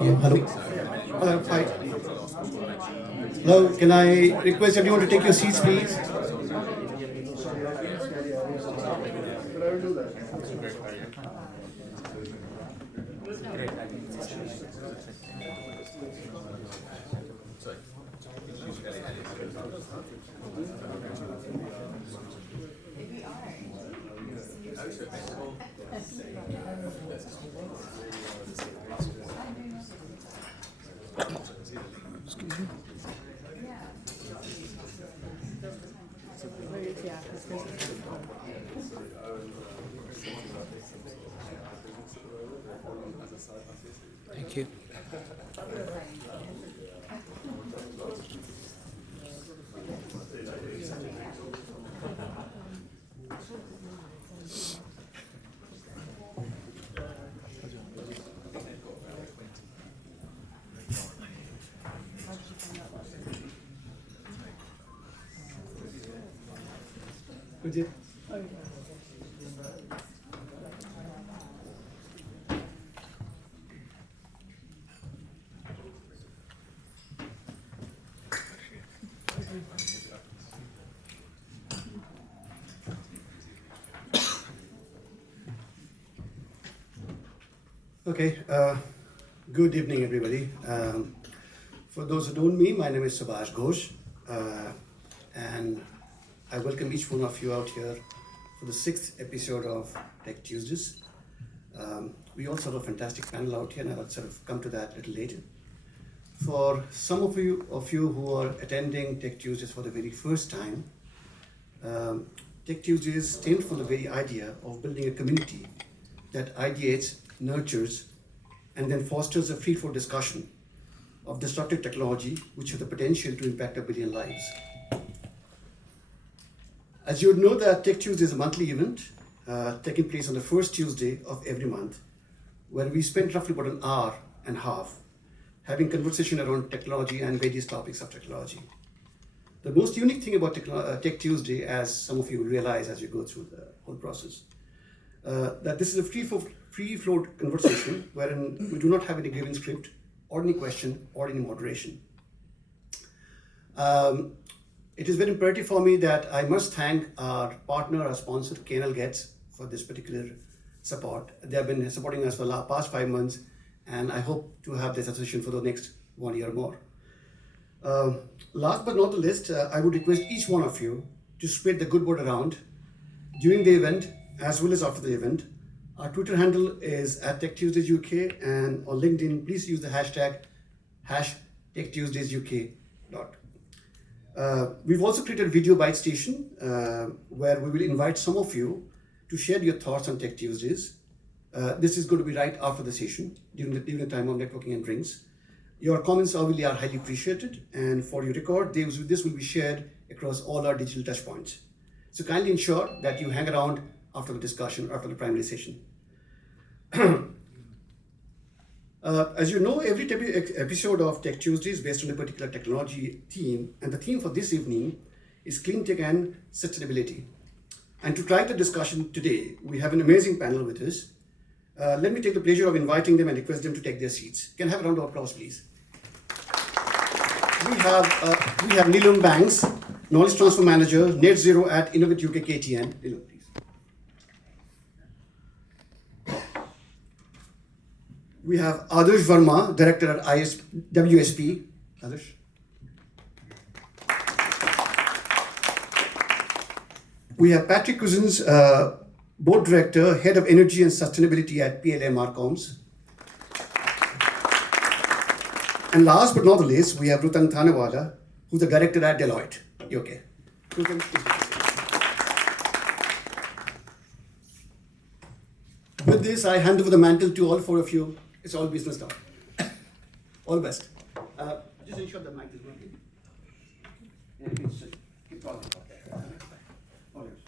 Yeah, hello. Hello, hi. Hello, can I request everyone to take your seats, please? Thank you. Good day. Okay, good evening, everybody. For those who don't know me, my name is Subhash Ghosh, and I welcome each one of you out here for the 6th episode of Tech Tuesdays. We also have a fantastic panel out here, and I'll sort of come to that a little later. For some of you who are attending Tech Tuesdays for the very first time, Tech Tuesdays stemmed from the very idea of building a community that ideates, nurtures, and then fosters a free-flow discussion of disruptive technology which have the potential to impact 1 billion lives. As you would know, that Tech Tuesday is a monthly event taking place on the first Tuesday of every month, where we spend roughly about an hour and a half having conversation around technology and various topics of technology. The most unique thing about Tech Tuesday, as some of you will realize as you go through the whole process, that this is a free-flow conversation wherein we do not have any given script or any question or any moderation. It is very imperative for me that I must thank our partner, our sponsor, KNL Gets, for this particular support. They have been supporting us for the past 5 months, and I hope to have this association for the next 1 year more. Last but not the least, I would request each one of you to spread the good word around during the event as well as after the event. Our Twitter handle is @TechTuesdaysUK, and on LinkedIn, please use the hashtag #TechTuesdaysUK. We've also created a video bite station where we will invite some of you to share your thoughts on Tech Tuesdays. This is going to be right after the session, during the time of networking and drinks. Your comments obviously are highly appreciated, and for your record, this will be shared across all our digital touchpoints. So kindly ensure that you hang around after the discussion, after the primary session. As you know, every episode of Tech Tuesday is based on a particular technology theme, and the theme for this evening is CleanTech and Sustainability. And to drive the discussion today, we have an amazing panel with us. Let me take the pleasure of inviting them and request them to take their seats. Can I have a round of applause, please? We have Neelam Banks, Knowledge Transfer Manager, Net Zero at Innovate UK KTN. Neelam, please. We have Adarsh Verma, Director at WSP. Adarsh. We have Patrick Cousins, Board Director, Head of Energy and Sustainability at PLM Marcoms. And last but not the least, we have Rutang Thanawala, who's the Director at Deloitte, UK. With this, I hand over the mantle to all 4 of you. It's all business now. All the best. Just ensure the mic is working. And please just keep talking. All yours.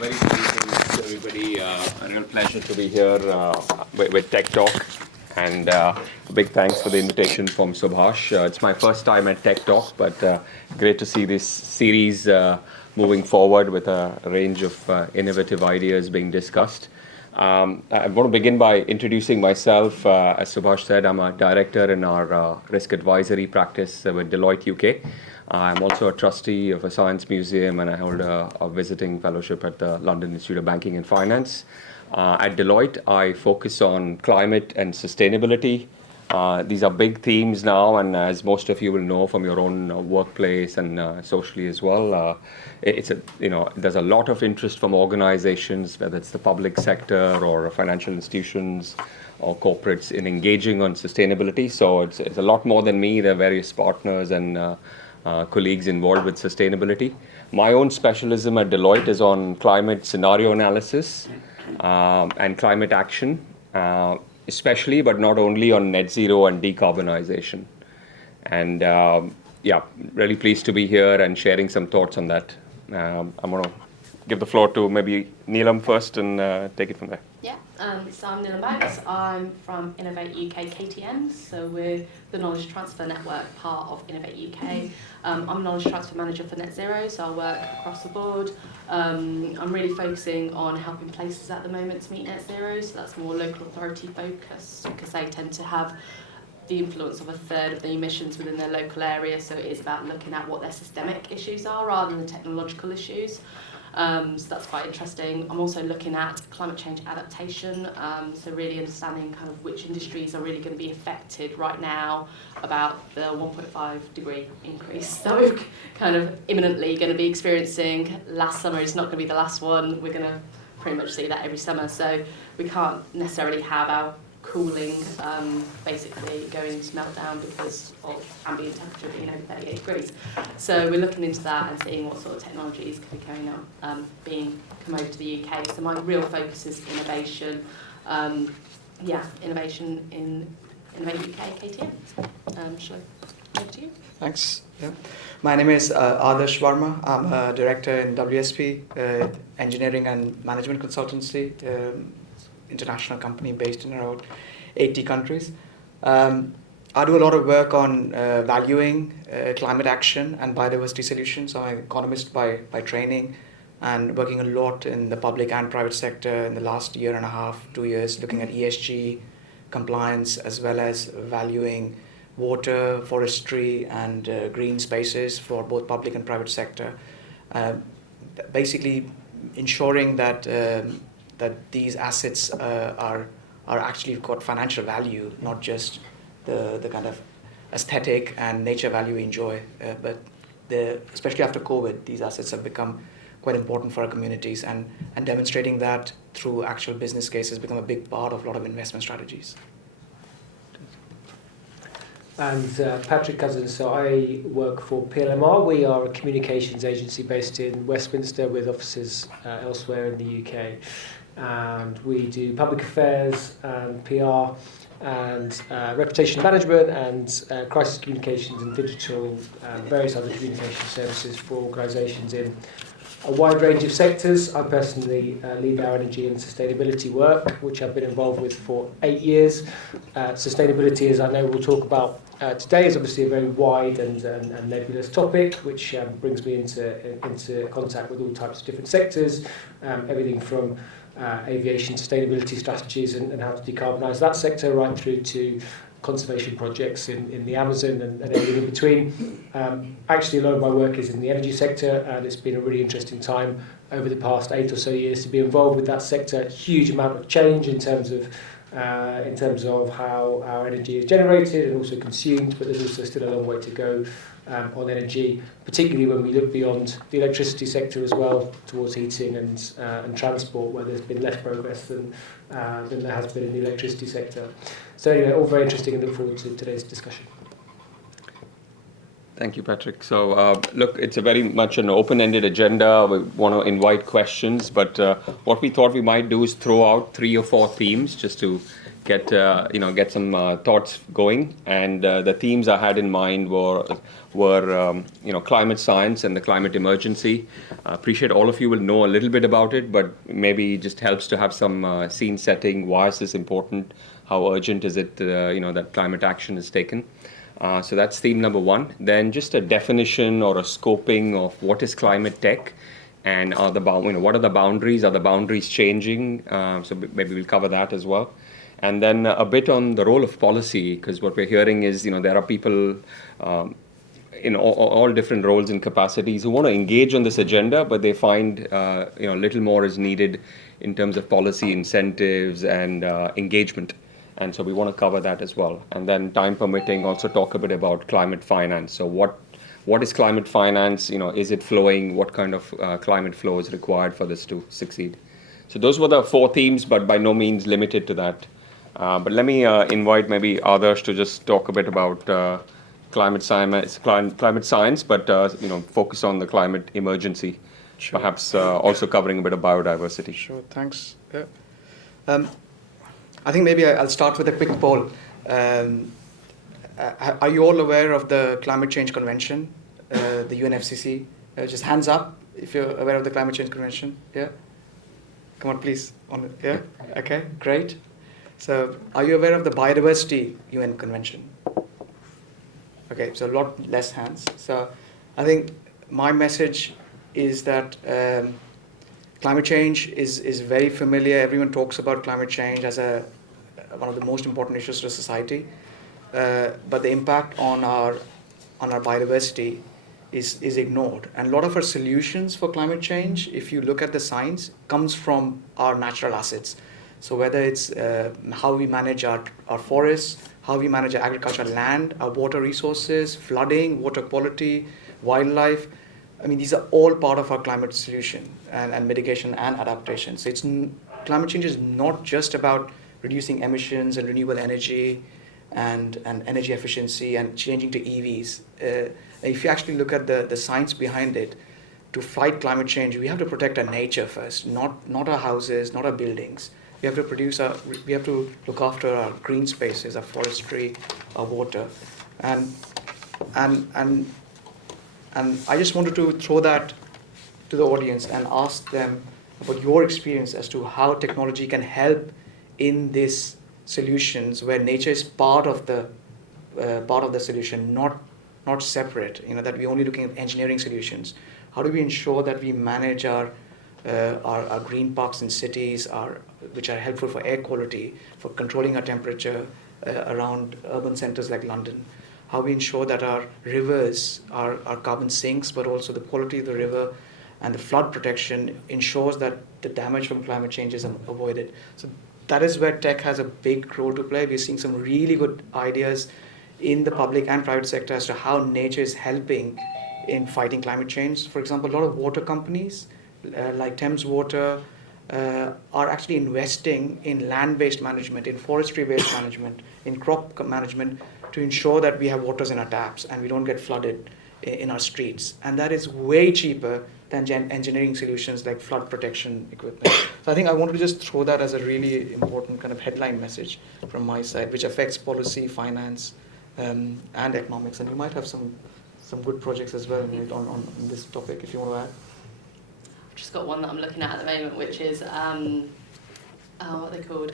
Very good evening, everybody. A real pleasure to be here with Tech Talk. And a big thanks for the invitation from Subhash. It's my first time at Tech Talk, but great to see this series moving forward with a range of innovative ideas being discussed. I want to begin by introducing myself. As Subhash said, I'm a director in our risk advisory practice with Deloitte UK. I'm also a trustee of a science museum, and I hold a visiting fellowship at the London Institute of Banking and Finance. At Deloitte, I focus on climate and sustainability. These are big themes now, and as most of you will know from your own workplace and socially as well, there's a lot of interest from organizations, whether it's the public sector or financial institutions or corporates, in engaging on sustainability. So it's a lot more than me. There are various partners and colleagues involved with sustainability. My own specialism at Deloitte is on climate scenario analysis and climate action. Especially, but not only, on net zero and decarbonization. And really pleased to be here and sharing some thoughts on that. I'm going to give the floor to maybe Neelam first and take it from there. Yeah, so I'm Neelam Banks. I'm from Innovate UK KTM, so we're the Knowledge Transfer Network part of Innovate UK. I'm a Knowledge Transfer Manager for Net Zero, so I work across the board. I'm really focusing on helping places at the moment to meet net zero, so that's more local authority focus, because they tend to have the influence of a third of the emissions within their local area, so it is about looking at what their systemic issues are rather than the technological issues. So that's quite interesting. I'm also looking at climate change adaptation, so really understanding kind of which industries are really going to be affected right now about the 1.5 degree increase that we're kind of imminently going to be experiencing. Last summer is not going to be the last one. We're going to pretty much see that every summer, so we can't necessarily have our cooling basically going to melt down because of ambient temperature being over 38 degrees. So we're looking into that and seeing what sort of technologies could be coming up, come over to the UK. So my real focus is innovation, innovation in Innovate UK KTM. Shall I over to you? Thanks. Yeah. My name is Adarsh Varma. I'm a director in WSP, Engineering and Management Consultancy, international company based in around 80 countries. I do a lot of work on valuing climate action and biodiversity solutions. I'm an economist by training and working a lot in the public and private sector in the last year and a half, 2 years, looking at ESG compliance as well as valuing water, forestry and green spaces for both public and private sector. Basically ensuring that that these assets are actually got financial value, not just the kind of aesthetic and nature value we enjoy. But especially after COVID, these assets have become quite important for our communities, and demonstrating that through actual business cases has become a big part of a lot of investment strategies. And Patrick Cousins, so I work for PLMR. We are a communications agency based in Westminster with offices elsewhere in the UK. And we do public affairs and PR and reputation management and crisis communications and digital and various other communication services for organisations in a wide range of sectors. I personally lead our energy and sustainability work, which I've been involved with for 8 years. Sustainability, as I know we'll talk about today, is obviously a very wide and nebulous topic, which brings me into contact with all types of different sectors, everything from aviation sustainability strategies and how to decarbonise that sector, right through to conservation projects in the Amazon and everything in between. Actually, a lot of my work is in the energy sector, and it's been a really interesting time over the past 8 or so years to be involved with that sector. Huge amount of change in terms of how our energy is generated and also consumed, but there's also still a long way to go on energy, particularly when we look beyond the electricity sector as well towards heating and transport, where there's been less progress than there has been in the electricity sector. So anyway, all very interesting, and look forward to today's discussion. Thank you, Patrick. So, look, it's a very much an open-ended agenda. We want to invite questions, but what we thought we might do is throw out 3 or 4 themes just to get some thoughts going. And the themes I had in mind were climate science and the climate emergency. I appreciate all of you will know a little bit about it, but maybe it just helps to have some scene setting. Why is this important? How urgent is it? That climate action is taken. So that's theme number one. Then just a definition or a scoping of what is climate tech, and what are the boundaries? Are the boundaries changing? So maybe we'll cover that as well. And then a bit on the role of policy, because what we're hearing is, there are people in all different roles and capacities who want to engage on this agenda, but they find little more is needed in terms of policy incentives and engagement. And so we want to cover that as well. And then, time permitting, also talk a bit about climate finance. So what is climate finance? Is it flowing? What kind of climate flow is required for this to succeed? So those were the 4 themes, but by no means limited to that. But let me invite maybe Adarsh to just talk a bit about climate science, but focus on the climate emergency. Sure. Perhaps also covering a bit of biodiversity. Sure, thanks. Yeah. I think maybe I'll start with a quick poll. Are you all aware of the Climate Change Convention, the UNFCCC? Just hands up if you're aware of the Climate Change Convention. Yeah? Come on, please. Yeah? Okay, great. So are you aware of the Biodiversity UN Convention? Okay, so a lot less hands. So I think my message is that climate change is very familiar. Everyone talks about climate change as one of the most important issues to society. But the impact on our biodiversity is ignored. And a lot of our solutions for climate change, if you look at the science, comes from our natural assets. So whether it's how we manage our forests, how we manage our agricultural land, our water resources, flooding, water quality, wildlife. I mean, these are all part of our climate solution and mitigation and adaptation. So climate change is not just about reducing emissions and renewable energy and energy efficiency and changing to EVs. If you actually look at the science behind it, to fight climate change, we have to protect our nature first, not our houses, not our buildings. We have to look after our green spaces, our forestry, our water, and I just wanted to throw that to the audience and ask them about your experience as to how technology can help in these solutions where nature is part of the solution, not separate. That we're only looking at engineering solutions. How do we ensure that we manage our green parks in cities, which are helpful for air quality, for controlling our temperature around urban centers like London? How we ensure that our rivers are carbon sinks, but also the quality of the river and the flood protection ensures that the damage from climate change is avoided. So that is where tech has a big role to play. We're seeing some really good ideas in the public and private sector as to how nature is helping in fighting climate change. For example, a lot of water companies like Thames Water are actually investing in land-based management, in forestry-based management, in crop management to ensure that we have waters in our taps and we don't get flooded in our streets. And that is way cheaper than engineering solutions like flood protection equipment. So I think I wanted to just throw that as a really important kind of headline message from my side, which affects policy, finance, and economics. And you might have some good projects as well on this topic if you want to add. I've just got one that I'm looking at the moment, which is what are they called?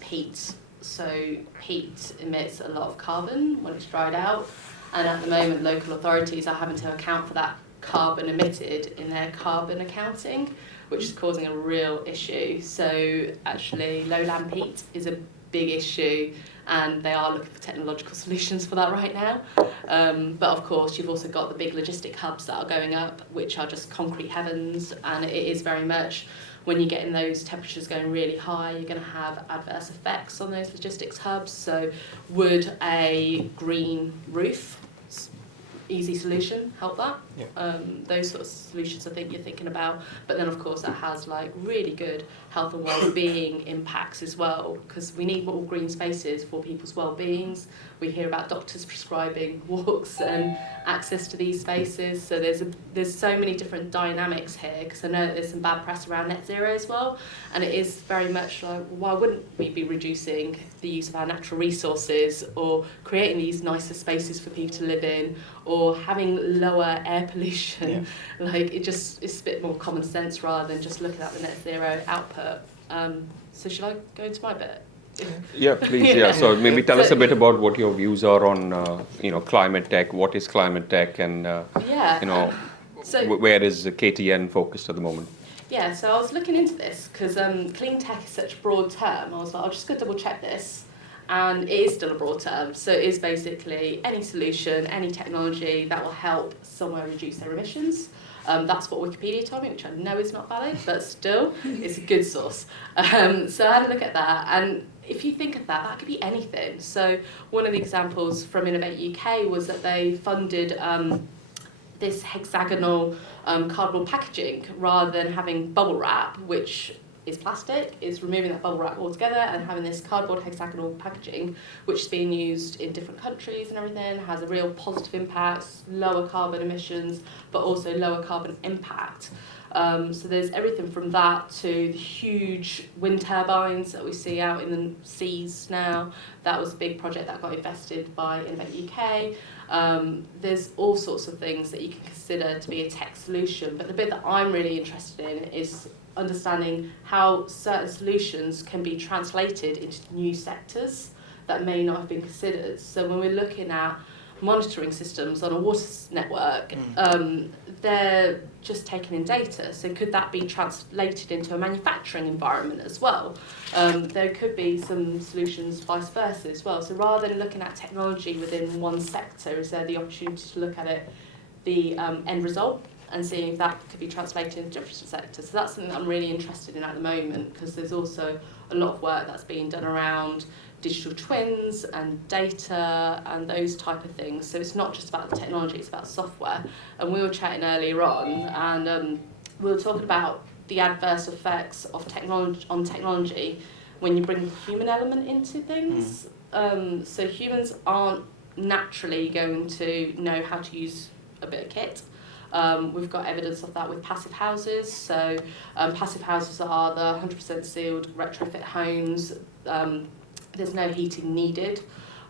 Peat. So peat emits a lot of carbon when it's dried out, and at the moment local authorities are having to account for that carbon emitted in their carbon accounting, which is causing a real issue. So actually lowland peat is a big issue, and they are looking for technological solutions for that right now. But of course you've also got the big logistic hubs that are going up, which are just concrete heavens, and it is very much when you're getting those temperatures going really high, you're going to have adverse effects on those logistics hubs. So would a green roof, easy solution, help that? Yeah. Those sort of solutions I think you're thinking about. But then of course that has like really good health and well-being impacts as well, because we need more green spaces for people's well-beings. We hear about doctors prescribing walks and access to these spaces. So there's so many different dynamics here, because I know that there's some bad press around net zero as well, and it is very much like, why wouldn't we be reducing the use of our natural resources, or creating these nicer spaces for people to live in, or having lower air pollution? Yeah. Like it's a bit more common sense rather than just looking at the net zero output. So should I go into my bit? Yeah, please. Yeah. So maybe tell us a bit about what your views are on, climate tech. What is climate tech, and Yeah. So where is the KTN focused at the moment? yeah, so I was looking into this because clean tech is such a broad term. I was like, I'll just go double check this. And it is still a broad term. So it is basically any solution, any technology that will help somewhere reduce their emissions. That's what Wikipedia told me, which I know is not valid, but still, it's a good source. So I had a look at that, and if you think of that, that could be anything. So one of the examples from Innovate UK was that they funded this hexagonal cardboard packaging rather than having bubble wrap, which is plastic, is removing that bubble wrap altogether and having this cardboard hexagonal packaging, which is being used in different countries and everything, has a real positive impact, lower carbon emissions, but also lower carbon impact. So there's everything from that to the huge wind turbines that we see out in the seas now. That was a big project that got invested by Innovate UK. There's all sorts of things that you can consider to be a tech solution, but the bit that I'm really interested in is understanding how certain solutions can be translated into new sectors that may not have been considered. So when we're looking at monitoring systems on a water network, they're just taking in data. So could that be translated into a manufacturing environment as well? There could be some solutions vice versa as well. So rather than looking at technology within one sector, is there the opportunity to look at it, the end result, and seeing if that could be translated into different sectors? So that's something that I'm really interested in at the moment, because there's also a lot of work that's being done around digital twins and data and those type of things. So it's not just about the technology, it's about software. And we were chatting earlier on, and we were talking about the adverse effects of technology when you bring the human element into things. So humans aren't naturally going to know how to use a bit of kit. We've got evidence of that with passive houses. So passive houses are the 100% sealed retrofit homes. There's no heating needed.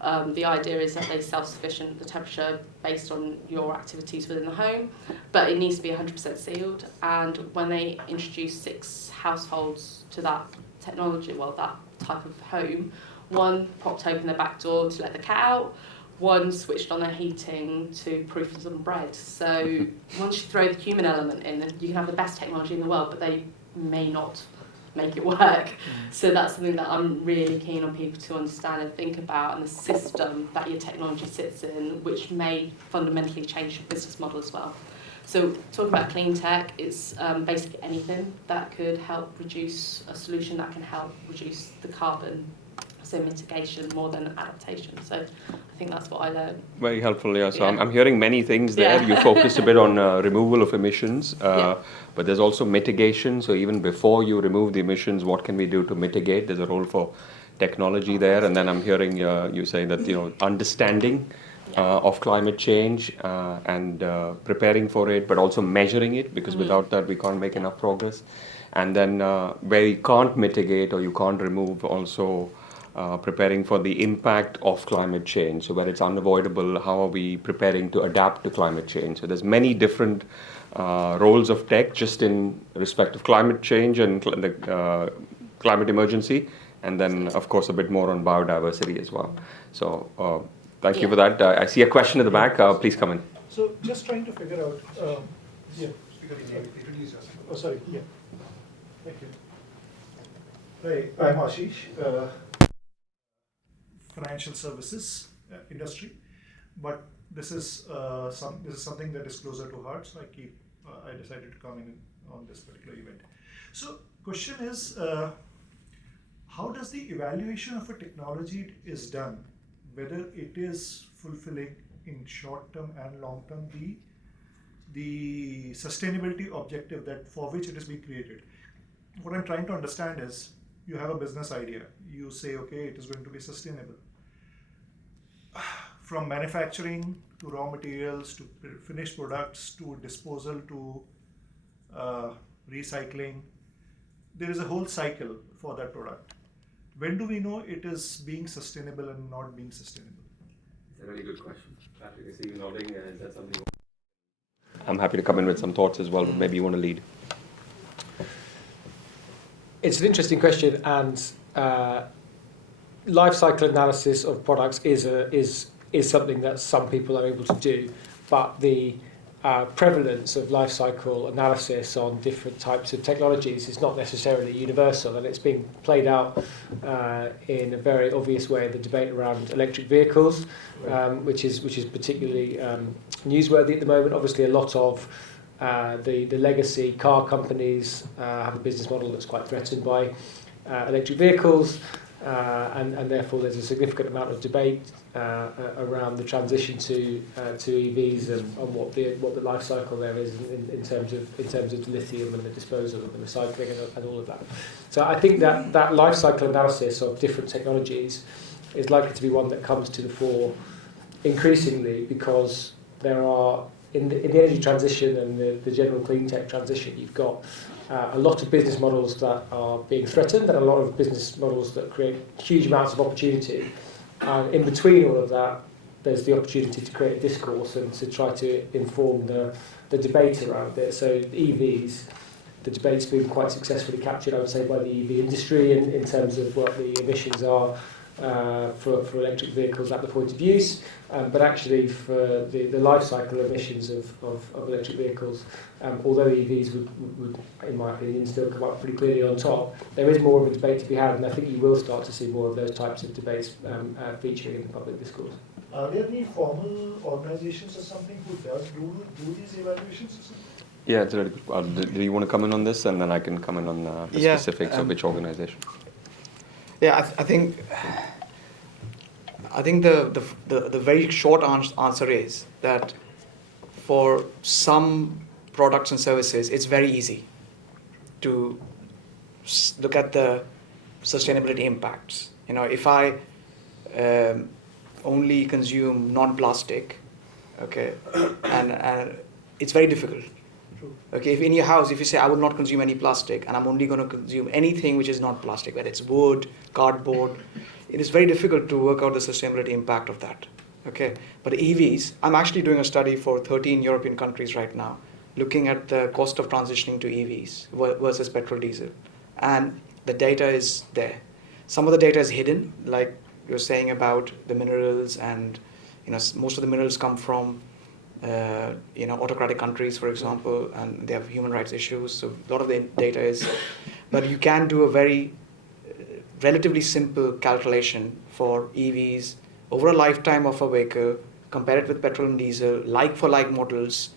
The idea is that they're self-sufficient, the temperature based on your activities within the home, but it needs to be 100% sealed. And when they introduced 6 households to that technology, well, that type of home, one propped open their back door to let the cat out, one switched on their heating to proof some bread. So once you throw the human element in, you can have the best technology in the world, but they may not make it work. So that's something that I'm really keen on people to understand and think about, and the system that your technology sits in, which may fundamentally change your business model as well. So talking about clean tech is basically anything that could help reduce, a solution that can help reduce the carbon, so mitigation more than adaptation. So I think that's what I learned. Very helpful, yeah. So Yeah. I'm hearing many things there. Yeah. You focused a bit on removal of emissions, but there's also mitigation. So even before you remove the emissions, what can we do to mitigate? There's a role for technology there. And then I'm hearing you say that, understanding of climate change and preparing for it, but also measuring it, because without that we can't make enough progress. And then where you can't mitigate or you can't remove, also preparing for the impact of climate change. So where it's unavoidable, how are we preparing to adapt to climate change? So there's many different roles of tech just in respect of climate change and the climate emergency, and then of course a bit more on biodiversity as well. So thank you for that. I see a question at the back. Please come in. So just trying to figure out, Oh, sorry, yeah. Thank you. Hi, I'm Ashish, financial services industry, but this is something that is closer to heart, so I decided to come in on this particular event. So question is, how does the evaluation of a technology is done, whether it is fulfilling in short term and long term the sustainability objective that for which it is being created? What I'm trying to understand is, you have a business idea, you say, okay, it is going to be sustainable. From manufacturing to raw materials to finished products to disposal to recycling, there is a whole cycle for that product. When do we know it is being sustainable and not being sustainable? It's a really good question. Patrick, I see you nodding. Is that something? I'm happy to come in with some thoughts as well, but maybe you want to lead. It's an interesting question, and life cycle analysis of products is something that some people are able to do, but the prevalence of life cycle analysis on different types of technologies is not necessarily universal, and it's being played out in a very obvious way in the debate around electric vehicles, which is particularly newsworthy at the moment. Obviously, a lot of the legacy car companies have a business model that's quite threatened by electric vehicles, and therefore there's a significant amount of debate around the transition to EVs and on what the life cycle there is in terms of lithium and the disposal and the recycling and all of that. So I think that life cycle analysis of different technologies is likely to be one that comes to the fore increasingly, because there are in the energy transition and the general clean tech transition, you've got a lot of business models that are being threatened and a lot of business models that create huge amounts of opportunity. And in between all of that, there's the opportunity to create a discourse and to try to inform the debate around it. So EVs, the debate's been quite successfully captured, I would say, by the EV industry in terms of what the emissions are for electric vehicles at the point of use, but actually for the life cycle emissions of electric vehicles, although EVs would, in my opinion, still come up pretty clearly on top, there is more of a debate to be had, and I think you will start to see more of those types of debates featuring in the public discourse. Are there any formal organizations or something who does do these evaluations or something? Yeah, it's really good. Do you want to comment on this, and then I can comment on the specifics of which organization? Yeah, I think the very short answer is that for some products and services, it's very easy to look at the sustainability impacts. You know, if I only consume non-plastic, okay, and it's very difficult. Okay, if in your house, if you say, I will not consume any plastic, and I'm only going to consume anything which is not plastic, whether it's wood, cardboard, it is very difficult to work out the sustainability impact of that. Okay, but EVs, I'm actually doing a study for 13 European countries right now, looking at the cost of transitioning to EVs versus petrol diesel, and the data is there. Some of the data is hidden, like you're saying about the minerals, and most of the minerals come from autocratic countries, for example, and they have human rights issues. So a lot of the data is, but you can do a very relatively simple calculation for EVs over a lifetime of a vehicle, compare it with petrol and diesel, like for like models.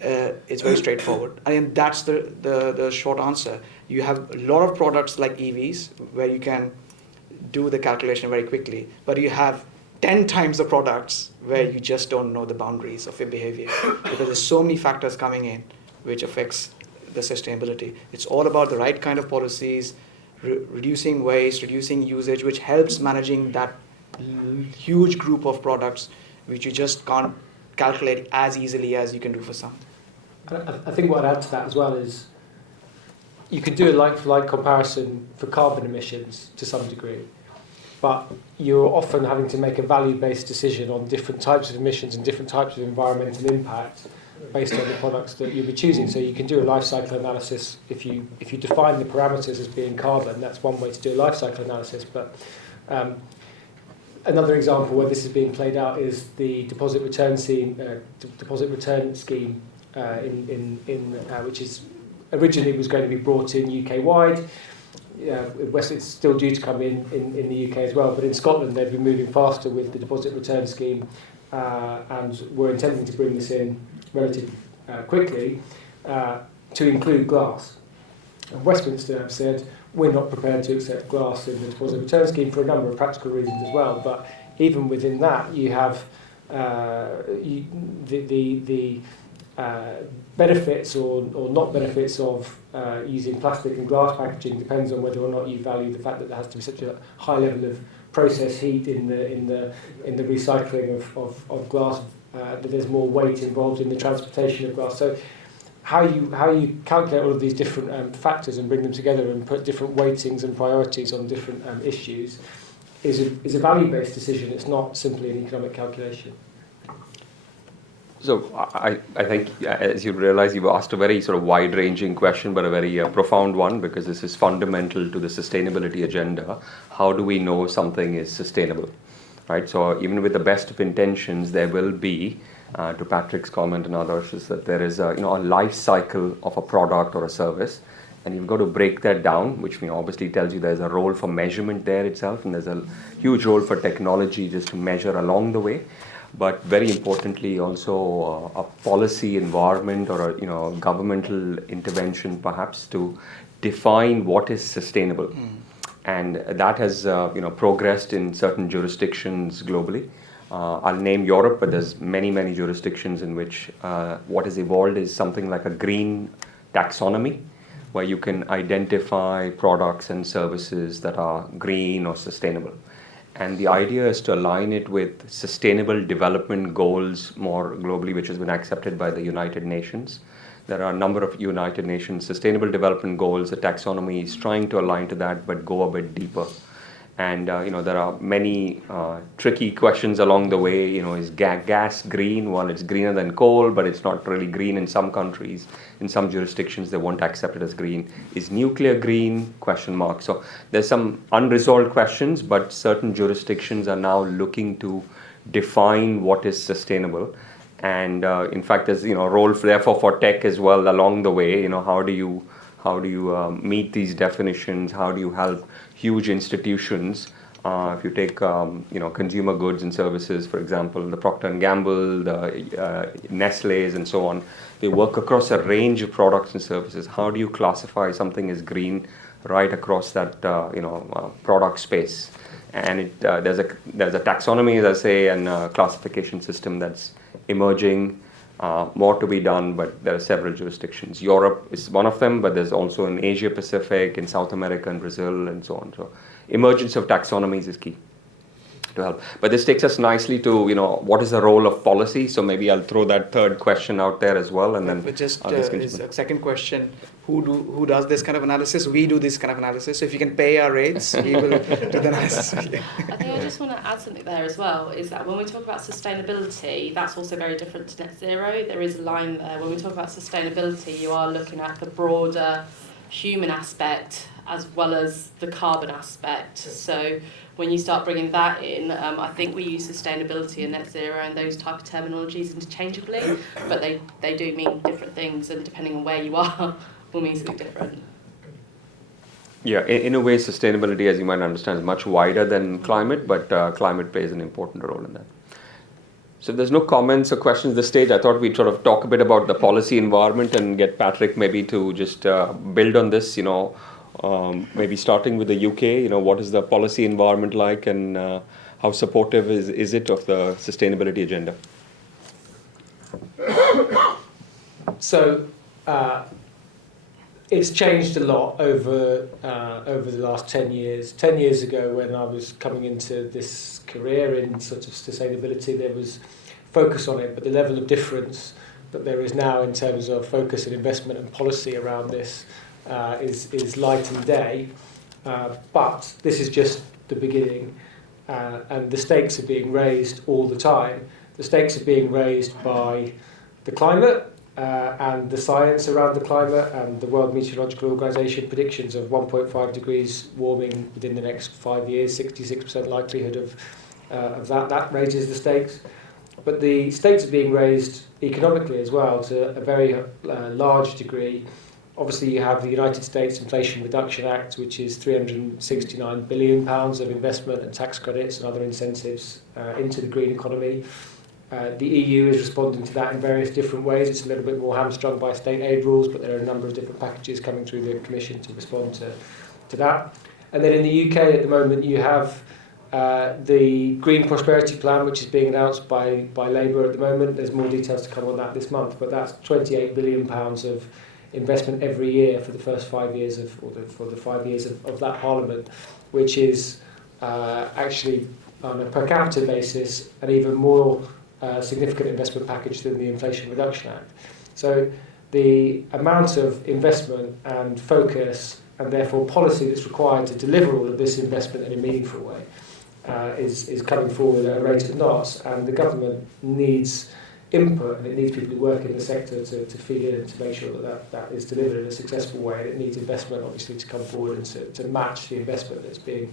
It's very straightforward. And that's the short answer. You have a lot of products like EVs where you can do the calculation very quickly, but you have 10 times the products where you just don't know the boundaries of your behavior, because there's so many factors coming in which affects the sustainability. It's all about the right kind of policies, reducing waste, reducing usage, which helps managing that huge group of products which you just can't calculate as easily as you can do for some. I think what I'd add to that as well is you can do a like-for-like comparison for carbon emissions to some degree, but you're often having to make a value-based decision on different types of emissions and different types of environmental impact based on the products that you'll be choosing. So you can do a life cycle analysis if you define the parameters as being carbon. That's one way to do a life cycle analysis. But another example where this is being played out is the deposit return scheme, which is originally was going to be brought in UK-wide. It's still due to come in the UK as well, but in Scotland they've been moving faster with the deposit return scheme, and we're intending to bring this in relatively quickly to include glass. And Westminster have said we're not prepared to accept glass in the deposit return scheme for a number of practical reasons as well. But even within that, you have the benefits or not benefits of using plastic and glass packaging depends on whether or not you value the fact that there has to be such a high level of process heat in the recycling of glass, that there's more weight involved in the transportation of glass. So how you calculate all of these different factors and bring them together and put different weightings and priorities on different issues is a value-based decision. It's not simply an economic calculation. So I think, as you realize, you've asked a very sort of wide-ranging question, but a very profound one, because this is fundamental to the sustainability agenda. How do we know something is sustainable, right? So even with the best of intentions, there will be, to Patrick's comment and others, is that there is a life cycle of a product or a service, and you've got to break that down, which obviously tells you there's a role for measurement there itself, and there's a huge role for technology just to measure along the way. But very importantly, also a policy environment or a governmental intervention, perhaps, to define what is sustainable, and that has progressed in certain jurisdictions globally. I'll name Europe, but there's many jurisdictions in which what has evolved is something like a green taxonomy, where you can identify products and services that are green or sustainable. And the idea is to align it with sustainable development goals more globally, which has been accepted by the United Nations. There are a number of United Nations sustainable development goals. The taxonomy is trying to align to that, but go a bit deeper. And there are many tricky questions along the way. Is gas green? Well, it's greener than coal, but it's not really green in some countries. In some jurisdictions, they won't accept it as green. Is nuclear green? Question mark. So there's some unresolved questions, but certain jurisdictions are now looking to define what is sustainable. And in fact, there's a role therefore for tech as well along the way. How do you meet these definitions? How do you help huge institutions? If you take consumer goods and services, for example, the Procter & Gamble, the Nestle's, and so on, they work across a range of products and services. How do you classify something as green right across that product space? And there's a taxonomy, as I say, and a classification system that's emerging. More to be done, but there are several jurisdictions. Europe is one of them, but there's also in Asia Pacific, in South America, and Brazil, and so on. So emergence of taxonomies is key to help. But this takes us nicely to what is the role of policy. So maybe I'll throw that third question out there as well, and then but just is a second question: who does this kind of analysis? We do this kind of analysis. So if you can pay our rates, we will do the analysis. I think I just want to add something there as well, is that when we talk about sustainability, that's also very different to net zero. There is a line there. When we talk about sustainability, you are looking at the broader human aspect as well as the carbon aspect. So when you start bringing that in, I think we use sustainability and net zero and those type of terminologies interchangeably, but they do mean different things, and depending on where you are, will mean something different. Yeah, in a way, sustainability, as you might understand, is much wider than climate, but climate plays an important role in that. So if there's no comments or questions at this stage, I thought we'd sort of talk a bit about the policy environment and get Patrick maybe to just build on this, maybe starting with the UK, what is the policy environment like, and how supportive is it of the sustainability agenda? So it's changed a lot over the last 10 years. 10 years ago, when I was coming into this career in sort of sustainability, there was focus on it, but the level of difference that there is now in terms of focus and investment and policy around this is light and day. But this is just the beginning, and the stakes are being raised all the time. The stakes are being raised by the climate, and the science around the climate, and the World Meteorological Organization predictions of 1.5 degrees warming within the next 5 years, 66% likelihood of that raises the stakes. But the stakes are being raised economically as well to a very large degree. Obviously, you have the United States Inflation Reduction Act, which is £369 billion of investment and tax credits and other incentives into the green economy. The EU is responding to that in various different ways. It's a little bit more hamstrung by state aid rules, but there are a number of different packages coming through the Commission to respond to that. And then in the UK at the moment, you have the Green Prosperity Plan, which is being announced by Labour at the moment. There's more details to come on that this month, but that's £28 billion of investment every year for the first 5 years for the 5 years of that Parliament, which is actually on a per capita basis an even more significant investment package than the Inflation Reduction Act. So the amount of investment and focus and therefore policy that's required to deliver all of this investment in a meaningful way is coming forward at a rate of knots, and the government needs input, and it needs people who work in the sector to feed in and to make sure that is delivered in a successful way. And it needs investment, obviously, to come forward and to match the investment that's being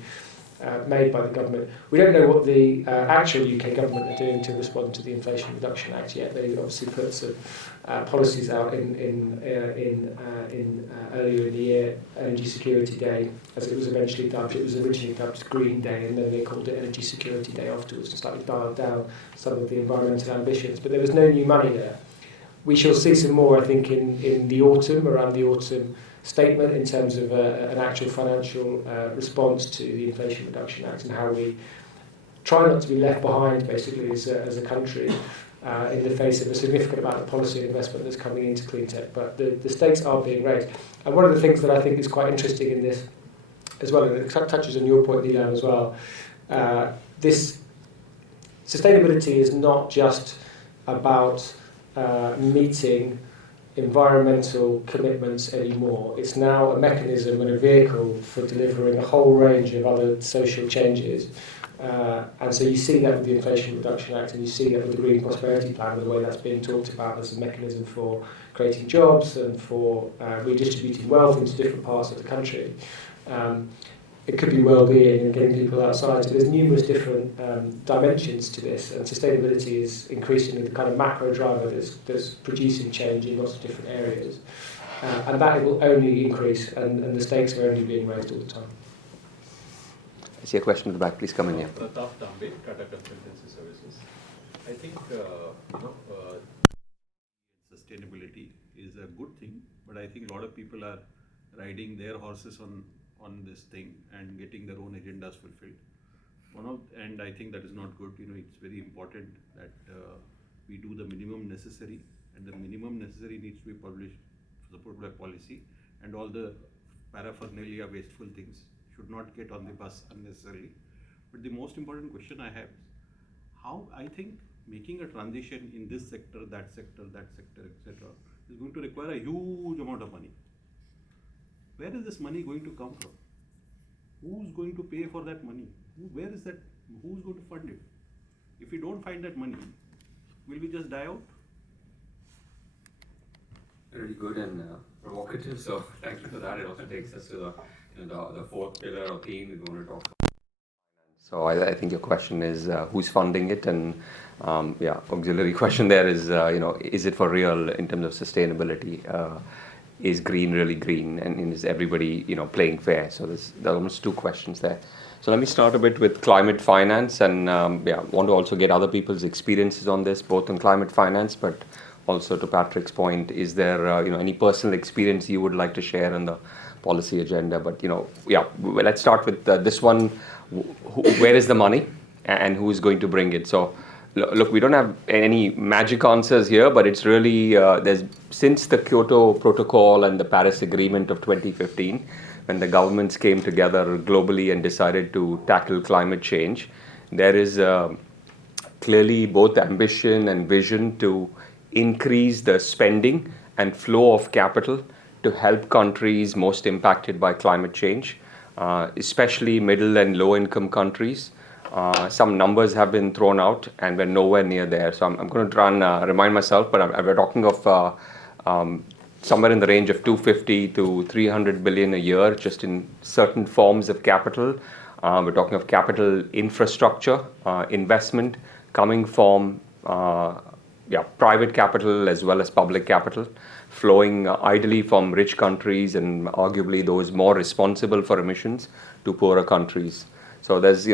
made by the government. We don't know what the actual UK government are doing to respond to the Inflation Reduction Act yet. They obviously put some policies out in earlier in the year, Energy Security Day, as it was eventually dubbed. It was originally dubbed Green Day, and then they called it Energy Security Day afterwards to slightly dial down some of the environmental ambitions. But there was no new money there. We shall see some more, I think, in the autumn, around the autumn statement, in terms of an actual financial response to the Inflation Reduction Act and how we try not to be left behind, basically, as a country in the face of a significant amount of policy and investment that's coming into clean tech. But the stakes are being raised. And one of the things that I think is quite interesting in this as well, and it touches on your point, Nilam, as well, this sustainability is not just about meeting environmental commitments anymore. It's now a mechanism and a vehicle for delivering a whole range of other social changes. And so you see that with the Inflation Reduction Act, and you see that with the Green Prosperity Plan, the way that's being talked about as a mechanism for creating jobs and for redistributing wealth into different parts of the country. It could be well-being and getting people outside. So there's numerous different dimensions to this, and sustainability is increasingly the kind of macro driver that's producing change in lots of different areas. And that will only increase, and the stakes are only being raised all the time. I see a question at the back. Please come in here. Pratap Tambe, Tata Consultancy Services. I think sustainability is a good thing, but I think a lot of people are riding their horses on this thing and getting their own agendas fulfilled. And I think that is not good. It's very important that we do the minimum necessary, and the minimum necessary needs to be published, supported by policy, and all the paraphernalia, wasteful things should not get on the bus unnecessarily. But the most important question I have is how I think making a transition in this sector, that sector, etc. is going to require a huge amount of money. Where is this money going to come from? Who's going to pay for that money? Where is that? Who's going to fund it? If we don't find that money, will we just die out? Very good and provocative. So thank you for that. It also takes us to the fourth pillar or theme we want to talk about. So I think your question is who's funding it, and auxiliary question there is is it for real in terms of sustainability? Is green really green, and is everybody playing fair? So there are almost two questions there. So let me start a bit with climate finance, and want to also get other people's experiences on this, both on climate finance, but also to Patrick's point, is there any personal experience you would like to share on the policy agenda? But let's start with this one. Where is the money, and who is going to bring it? So look, we don't have any magic answers here, but it's really there's since the Kyoto Protocol and the Paris Agreement of 2015, when the governments came together globally and decided to tackle climate change, there is clearly both ambition and vision to increase the spending and flow of capital to help countries most impacted by climate change, especially middle and low income countries. Some numbers have been thrown out and we're nowhere near there. So I'm going to try and remind myself, but we're talking of somewhere in the range of 250 to 300 billion a year just in certain forms of capital. We're talking of capital infrastructure investment coming from private capital as well as public capital, flowing ideally from rich countries and arguably those more responsible for emissions to poorer countries. So there's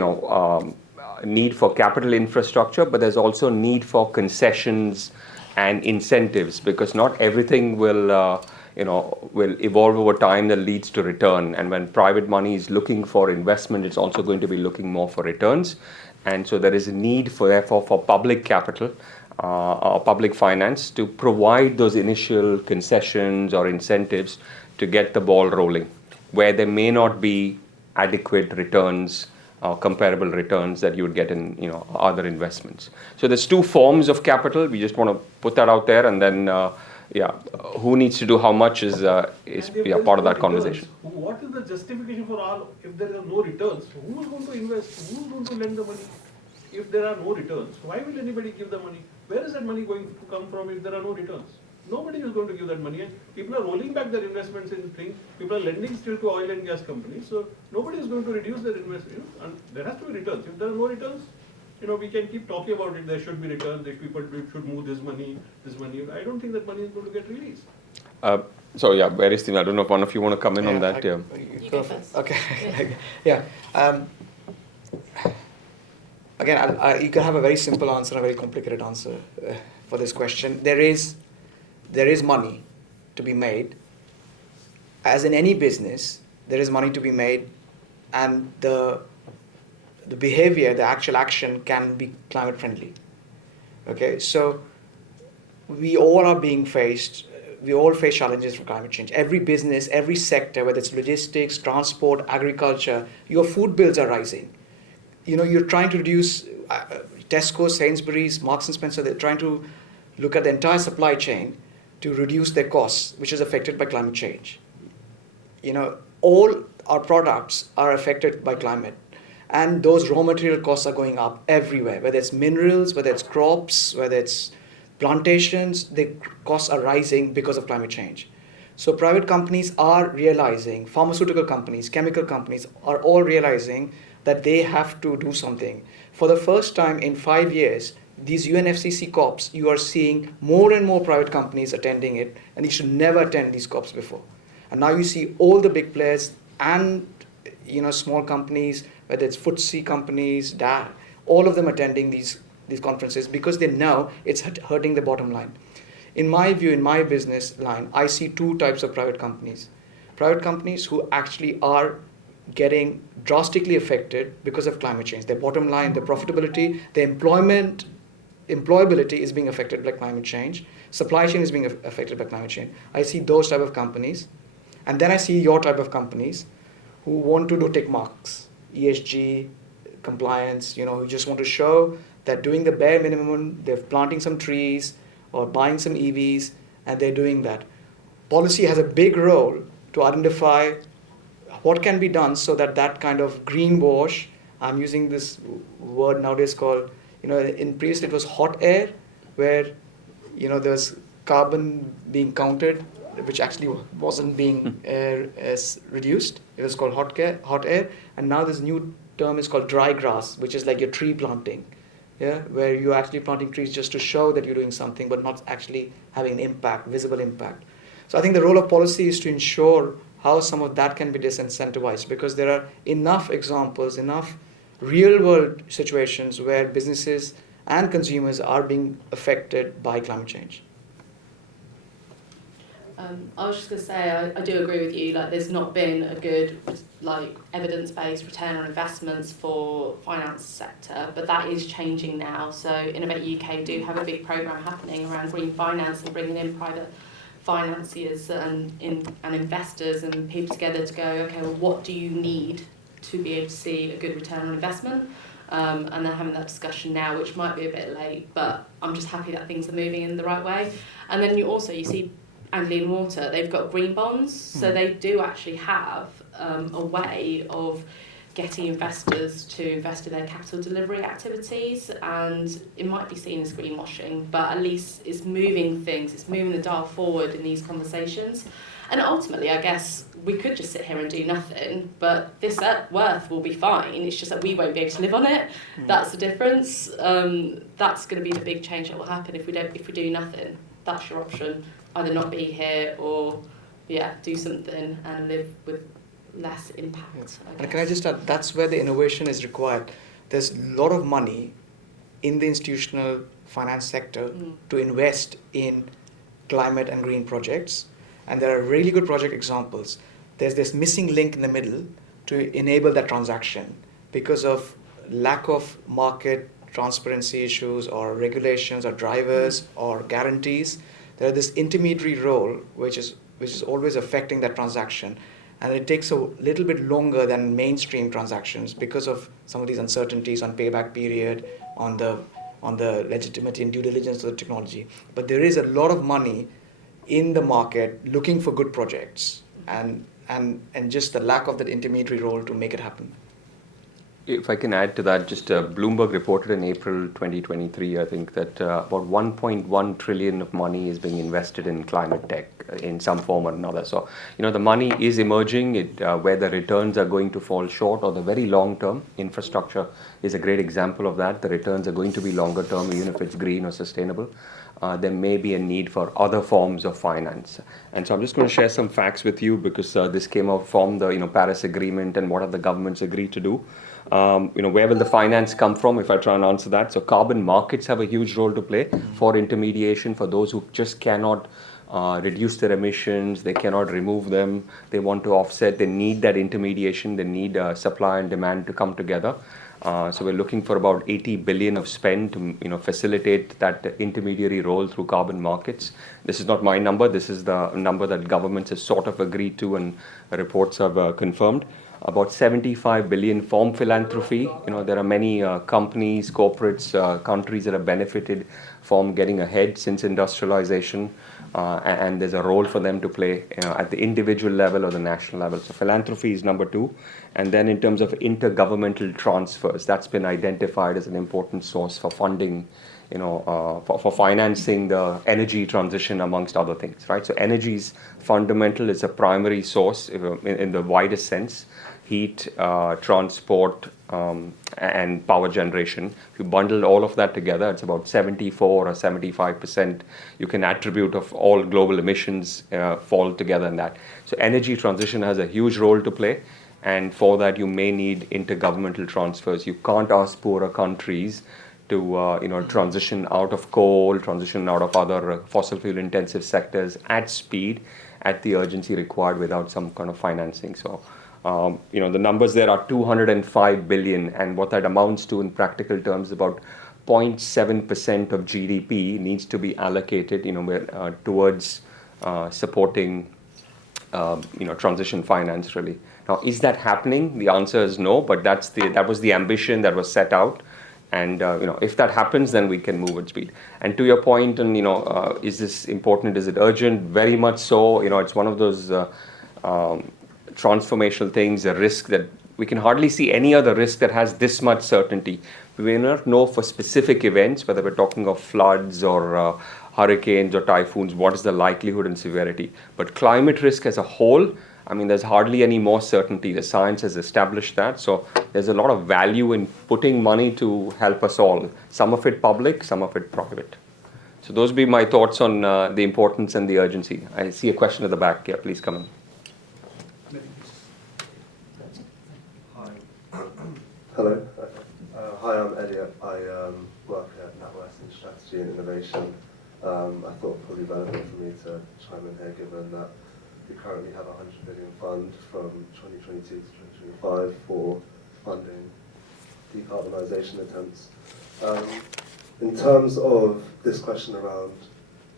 need for capital infrastructure, but there's also need for concessions and incentives, because not everything will evolve over time that leads to return. And when private money is looking for investment, it's also going to be looking more for returns. And so there is a need therefore for public capital or public finance to provide those initial concessions or incentives to get the ball rolling, where there may not be adequate returns or comparable returns that you would get in other investments. So there's two forms of capital. We just want to put that out there, and then who needs to do how much is part of that conversation. What is the justification for all? If there are no returns, who is going to invest? Who is going to lend the money? If there are no returns, why will anybody give the money? Where is that money going to come from if there are no returns? Nobody is going to give that money, and people are rolling back their investments in things. People are lending still to oil and gas companies, so nobody is going to reduce their investment. And there has to be returns. If there are no returns, we can keep talking about it. There should be returns. If people should move this money. I don't think that money is going to get released. So yeah, very similar. I don't know if one of you want to come in on that. You go first. Okay. Yeah. Again, you can have a very simple answer and a very complicated answer for this question. There is money to be made. As in any business, there is money to be made, and the behavior, the actual action can be climate friendly. Okay, so we all face challenges from climate change. Every business, every sector, whether it's logistics, transport, agriculture, your food bills are rising. You're trying to reduce Tesco, Sainsbury's, Marks and Spencer, they're trying to look at the entire supply chain to reduce their costs, which is affected by climate change. All our products are affected by climate. And those raw material costs are going up everywhere, whether it's minerals, whether it's crops, whether it's plantations, the costs are rising because of climate change. So private companies are realizing, pharmaceutical companies, chemical companies are all realizing that they have to do something. For the first time in 5 years, these UNFCCC COPs, you are seeing more and more private companies attending it, and you should never attend these COPs before. And now you see all the big players and small companies, whether it's FTSE companies, all of them attending these conferences because they know it's hurting the bottom line. In my view, in my business line, I see two types of private companies. Private companies who actually are getting drastically affected because of climate change. Their bottom line, their profitability, their employability is being affected by climate change. Supply chain is being affected by climate change. I see those type of companies. And then I see your type of companies who want to do tick marks, ESG, compliance, who just want to show that doing the bare minimum, they're planting some trees or buying some EVs, and they're doing that. Policy has a big role to identify what can be done so that kind of greenwash, I'm using this word nowadays called, in previous it was hot air, where, there's carbon being counted, which actually wasn't being reduced. It was called hot air, and now this new term is called dry grass, which is like your tree planting, where you're actually planting trees just to show that you're doing something, but not actually having an impact, visible impact. So I think the role of policy is to ensure how some of that can be disincentivized, because there are enough examples, enough real-world situations where businesses and consumers are being affected by climate change. I was just going to say, I do agree with you, there's not been a good, evidence-based return on investments for finance sector, but that is changing now. So Innovate UK do have a big programme happening around green finance and bringing in private financiers and investors and people together to go, okay, well, what do you need to be able to see a good return on investment? And then having that discussion now, which might be a bit late, but I'm just happy that things are moving in the right way. And then you see Anglian Water, they've got green bonds, so they do actually have a way of getting investors to invest in their capital delivery activities, and it might be seen as greenwashing, but at least it's moving things, it's moving the dial forward in these conversations. And ultimately, I guess we could just sit here and do nothing, but this worth will be fine. It's just that we won't be able to live on it. That's the difference. That's going to be the big change that will happen if we do nothing. That's your option. Either not be here or, do something and live with less impact. And can I just add, that's where the innovation is required. There's a lot of money in the institutional finance sector to invest in climate and green projects. And there are really good project examples. There's this missing link in the middle to enable that transaction because of lack of market transparency issues or regulations or drivers or guarantees. There is this intermediary role which is always affecting that transaction, and it takes a little bit longer than mainstream transactions because of some of these uncertainties on payback period, on the legitimacy and due diligence of the technology. But there is a lot of money in the market looking for good projects, and just the lack of that intermediary role to make it happen. If I can add to that, just Bloomberg reported in April 2023, I think, that about 1.1 trillion of money is being invested in climate tech in some form or another. So, the money is emerging. Where the returns are going to fall short or the very long term, infrastructure is a great example of that. The returns are going to be longer term, even if it's green or sustainable. There may be a need for other forms of finance. And so I'm just going to share some facts with you because this came out from the Paris Agreement and what have the governments agreed to do. Where will the finance come from if I try and answer that? So carbon markets have a huge role to play for intermediation, for those who just cannot reduce their emissions, they cannot remove them, they want to offset, they need that intermediation, they need supply and demand to come together. So we're looking for about 80 billion of spend to facilitate that intermediary role through carbon markets. This is not my number, this is the number that governments have sort of agreed to and reports have confirmed. About 75 billion from philanthropy. There are many companies, corporates, countries that have benefited from getting ahead since industrialization, and there's a role for them to play at the individual level or the national level. So philanthropy is number 2. And then in terms of intergovernmental transfers, that's been identified as an important source for funding, for financing the energy transition amongst other things, right? So energy is fundamental. It's a primary source in the widest sense. Heat, transport, and power generation. If you bundle all of that together, it's about 74 or 75% you can attribute of all global emissions fall together in that. So energy transition has a huge role to play. And for that, you may need intergovernmental transfers. You can't ask poorer countries to transition out of coal, transition out of other fossil fuel intensive sectors at speed, at the urgency required without some kind of financing. So, the numbers there are 205 billion, and what that amounts to in practical terms, about 0.7% of GDP needs to be allocated, towards supporting, transition finance really. Now, is that happening? The answer is no, but that was the ambition that was set out. And if that happens, then we can move at speed. And to your point, and is this important? Is it urgent? Very much so. It's one of those transformational things, a risk that we can hardly see any other risk that has this much certainty. We may not know for specific events, whether we're talking of floods or hurricanes or typhoons, what is the likelihood and severity. But climate risk as a whole, there's hardly any more certainty. The science has established that. So there's a lot of value in putting money to help us all. Some of it public, some of it private. So those would be my thoughts on the importance and the urgency. I see a question at the back. Yeah, please come in. Hello. Hi, I'm Elliot. I work at NatWest in Strategy and Innovation. I thought probably relevant for me to chime in here, given that we currently have a 100 billion fund from 2022 to 2025 for funding decarbonisation attempts. In terms of this question around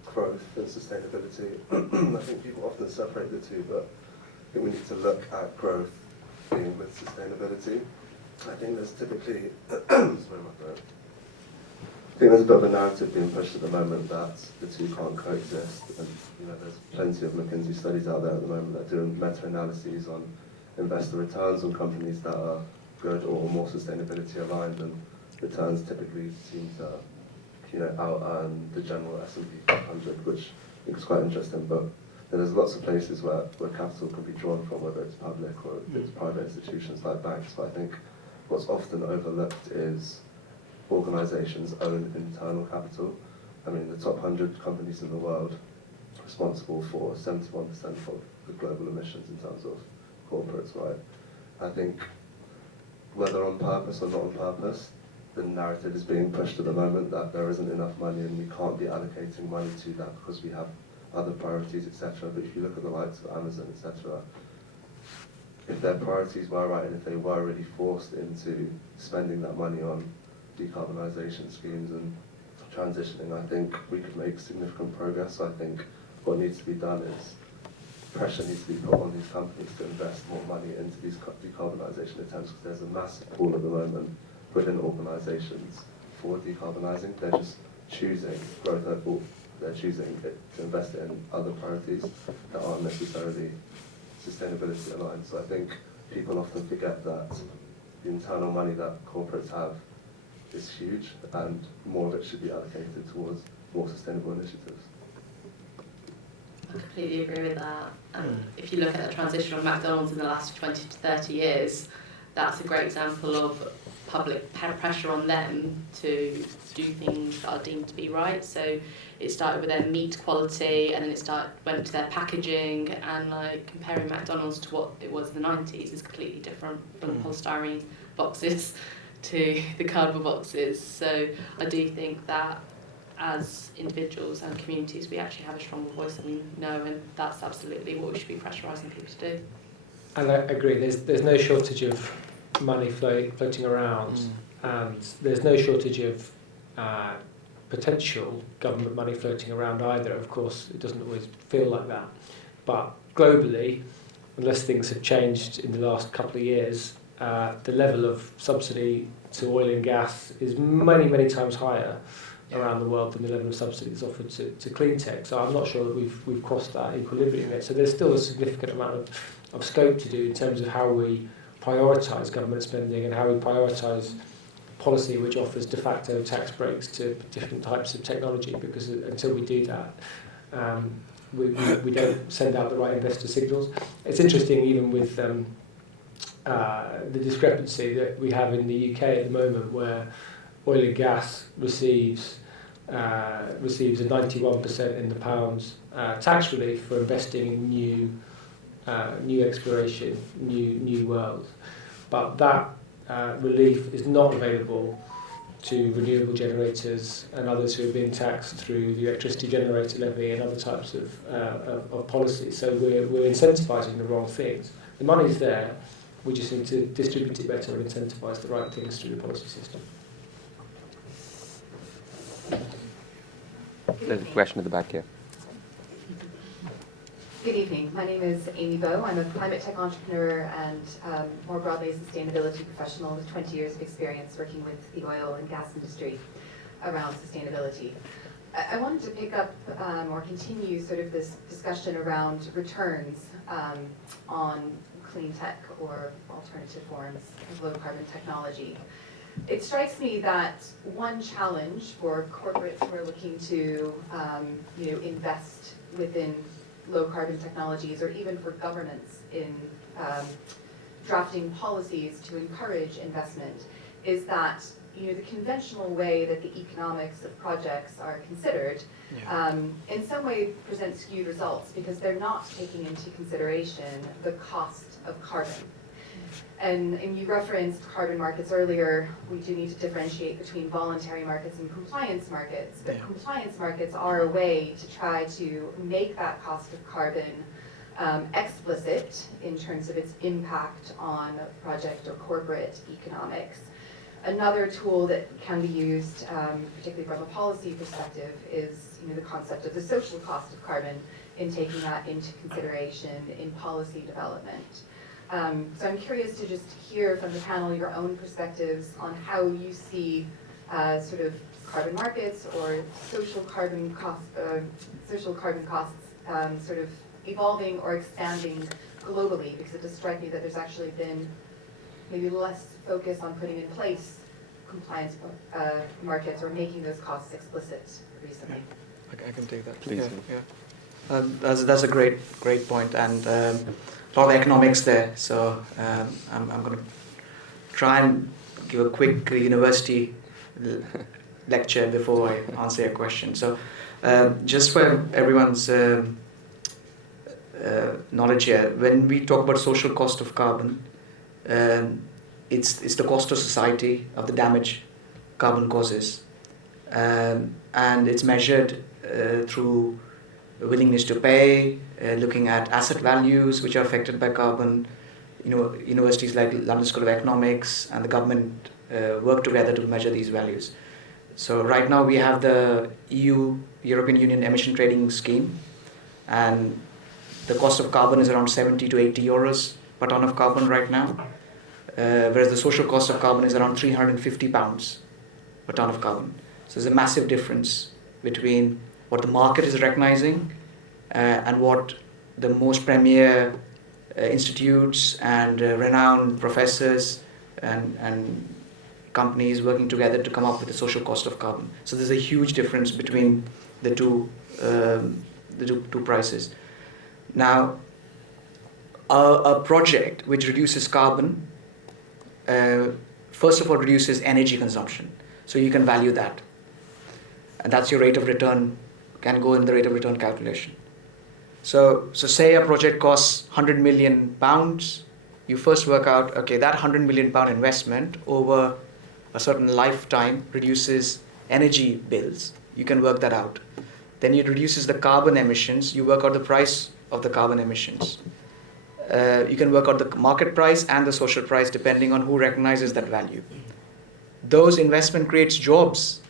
growth and sustainability, I think people often separate the two, but I think we need to look at growth being with sustainability. I think there's typically, sorry, my throat. I think there's a bit of a narrative being pushed at the moment that the two can't coexist, and there's plenty of McKinsey studies out there at the moment that are doing meta-analyses on investor returns on companies that are good or more sustainability aligned, and returns typically seem to out-earn the general S&P 500, which I think is quite interesting. But there's lots of places where capital can be drawn from, whether it's public or if it's private institutions like banks. But I think what's often overlooked is organisations' own internal capital. The top 100 companies in the world are responsible for 71% of the global emissions in terms of corporates, right? I think whether on purpose or not on purpose, the narrative is being pushed at the moment that there isn't enough money and we can't be allocating money to that because we have other priorities, etc. But if you look at the likes of Amazon, etc., if their priorities were right and if they were really forced into spending that money on decarbonisation schemes and transitioning, I think we could make significant progress. So I think what needs to be done is pressure needs to be put on these companies to invest more money into these decarbonisation attempts, because there's a massive pool at the moment within organisations for decarbonising. They're just choosing growth over, they're choosing to invest in other priorities that aren't necessarily sustainability aligned. So I think people often forget that the internal money that corporates have is huge, and more of it should be allocated towards more sustainable initiatives. I completely agree with that. If you look at the transition of McDonald's in the last 20 to 30 years, that's a great example of public pressure on them to do things that are deemed to be right. So it started with their meat quality, and then went to their packaging, and like comparing McDonald's to what it was in the 90s is completely different from the polystyrene boxes to the cardboard boxes. So I do think that as individuals and communities, we actually have a stronger voice than we know, and that's absolutely what we should be pressurising people to do. And I agree, there's no shortage of money floating around, and there's no shortage of potential government money floating around either. Of course, it doesn't always feel like that. But globally, unless things have changed in the last couple of years, the level of subsidy to oil and gas is many, many times higher around the world than the level of subsidies offered to clean tech. So I'm not sure that we've crossed that equilibrium yet. So there's still a significant amount of scope to do in terms of how we prioritise government spending and how we prioritise policy which offers de facto tax breaks to different types of technology, because until we do that, we don't send out the right investor signals. It's interesting, even with the discrepancy that we have in the UK at the moment, where oil and gas receives a 91% in the pounds tax relief for investing in new exploration, new worlds. But that relief is not available to renewable generators and others who are being taxed through the electricity generator levy and other types of policies. So we're incentivising the wrong things. The money's there, we just need to distribute it better and incentivise the right things through the policy system. There's a question at the back here. Good evening. My name is Amy Bowe. I'm a climate tech entrepreneur and more broadly a sustainability professional with 20 years of experience working with the oil and gas industry around sustainability. I wanted to pick up or continue sort of this discussion around returns on clean tech or alternative forms of low carbon technology. It strikes me that one challenge for corporates who are looking to invest within low carbon technologies, or even for governments in drafting policies to encourage investment, is that the conventional way that the economics of projects are considered in some way presents skewed results, because they're not taking into consideration the cost of carbon. And you referenced carbon markets earlier. We do need to differentiate between voluntary markets and compliance markets. But compliance markets are a way to try to make that cost of carbon explicit in terms of its impact on project or corporate economics. Another tool that can be used, particularly from a policy perspective, is the concept of the social cost of carbon, in taking that into consideration in policy development. So I'm curious to just hear from the panel your own perspectives on how you see sort of carbon markets or social carbon costs sort of evolving or expanding globally, because it does strike me that there's actually been maybe less focus on putting in place compliance markets or making those costs explicit recently. I can take that. Please. Yeah. That's a great point, and a lot of economics there. So I'm going to try and give a quick university lecture before I answer your question. So just for everyone's knowledge here, when we talk about social cost of carbon, it's the cost to society of the damage carbon causes, and it's measured through willingness to pay, looking at asset values which are affected by carbon. Universities like London School of Economics and the government work together to measure these values. So right now we have the European Union Emission Trading Scheme, and the cost of carbon is around 70 to 80 euros per ton of carbon right now, whereas the social cost of carbon is around 350 pounds per ton of carbon. So there's a massive difference between what the market is recognizing and what the most premier institutes and renowned professors and companies working together to come up with the social cost of carbon. So there's a huge difference between the two prices. Now, a project which reduces carbon, first of all, reduces energy consumption. So you can value that. And that's your rate of return, can go in the rate of return calculation. So say a project costs £100 million. You first work out, okay, that £100 million investment over a certain lifetime reduces energy bills. You can work that out. Then it reduces the carbon emissions. You work out the price of the carbon emissions. You can work out the market price and the social price depending on who recognizes that value. Those investment creates jobs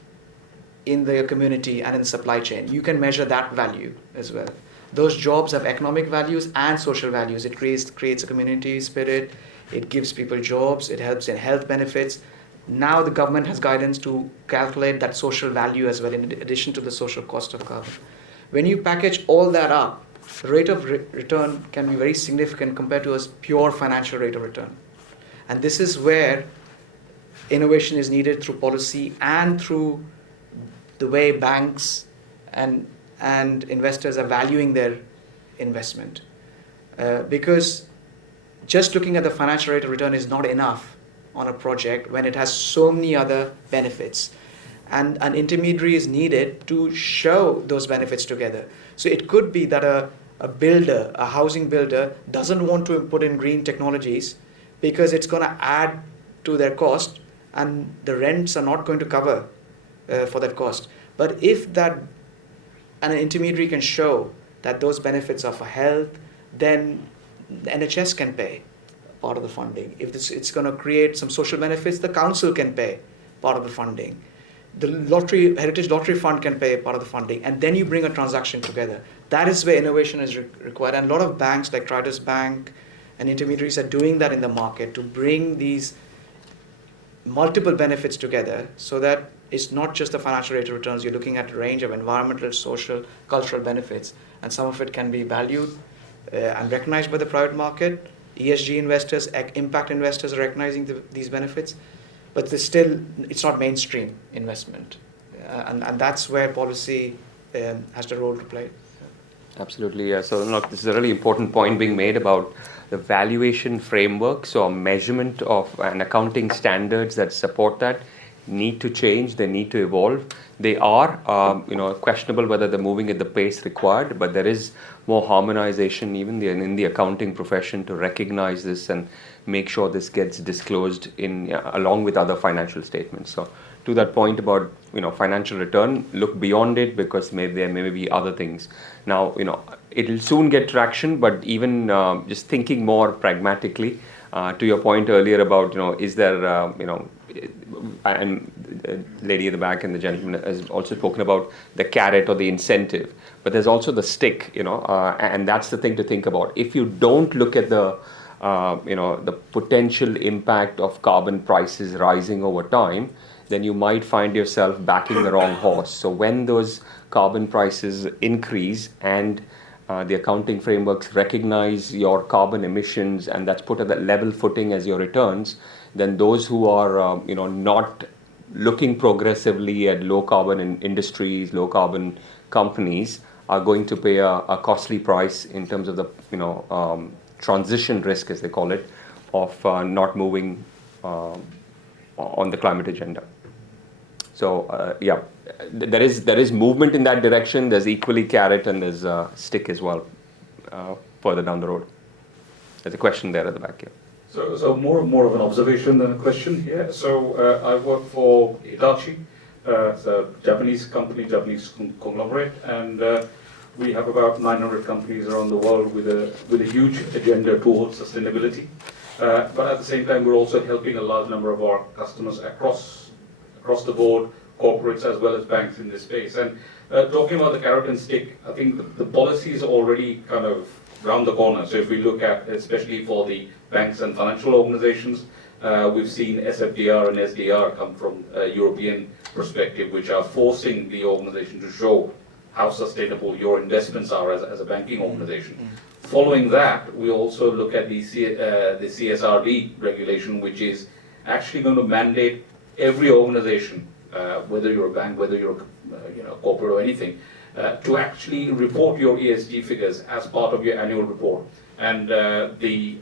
in the community and in the supply chain. You can measure that value as well. Those jobs have economic values and social values. It creates a community spirit. It gives people jobs. It helps in health benefits. Now the government has guidance to calculate that social value as well, in addition to the social cost of carbon. When you package all that up, the rate of return can be very significant compared to a pure financial rate of return. And this is where innovation is needed through policy and through the way banks and investors are valuing their investment. Because just looking at the financial rate of return is not enough on a project when it has so many other benefits. And an intermediary is needed to show those benefits together. So it could be that a builder, a housing builder, doesn't want to put in green technologies because it's going to add to their cost and the rents are not going to cover for that cost. But if an intermediary can show that those benefits are for health, then the NHS can pay part of the funding. If it's going to create some social benefits, the council can pay part of the funding. The Heritage Lottery Fund can pay part of the funding, and then you bring a transaction together. That is where innovation is required, and a lot of banks like Tridus Bank and intermediaries are doing that in the market to bring these multiple benefits together so that it's not just the financial rate of returns. You're looking at a range of environmental, social, cultural benefits, and some of it can be valued and recognized by the private market. ESG investors, impact investors are recognizing these benefits, but it's not mainstream investment, and that's where policy has a role to play. Absolutely, yeah. So look, this is a really important point being made about the valuation framework. So a measurement of and accounting standards that support that need to change. They need to evolve. They are, questionable whether they're moving at the pace required, but there is more harmonization even in the accounting profession to recognize this and make sure this gets disclosed along with other financial statements. So to that point about financial return, look beyond it because there may be other things. Now it'll soon get traction, but even just thinking more pragmatically, to your point earlier about is there and the lady in the back and the gentleman has also spoken about the carrot or the incentive, but there's also the stick, and that's the thing to think about. If you don't look at the potential impact of carbon prices rising over time, then you might find yourself backing the wrong horse. So when those carbon prices increase and the accounting frameworks recognize your carbon emissions and that's put at that level footing as your returns, then those who are not looking progressively at low carbon industries, low carbon companies are going to pay a costly price in terms of the transition risk, as they call it, of not moving on the climate agenda. So there is movement in that direction. There's equally carrot and there's stick as well further down the road. There's a question there at the back here. So more of an observation than a question here. So I work for Hitachi. It's a Japanese company, Japanese conglomerate, and we have about 900 companies around the world with a huge agenda towards sustainability. But at the same time, we're also helping a large number of our customers across the board, corporates as well as banks in this space. And talking about the carrot and stick, I think the policy is already kind of round the corner. So if we look at, especially for the banks and financial organizations, we've seen SFDR and SDR come from a European perspective, which are forcing the organization to show how sustainable your investments are as a banking organization. Following that, we also look at the CSRD regulation, which is actually going to mandate every organization, whether you're a bank, whether you're corporate or anything, to actually report your ESG figures as part of your annual report. And the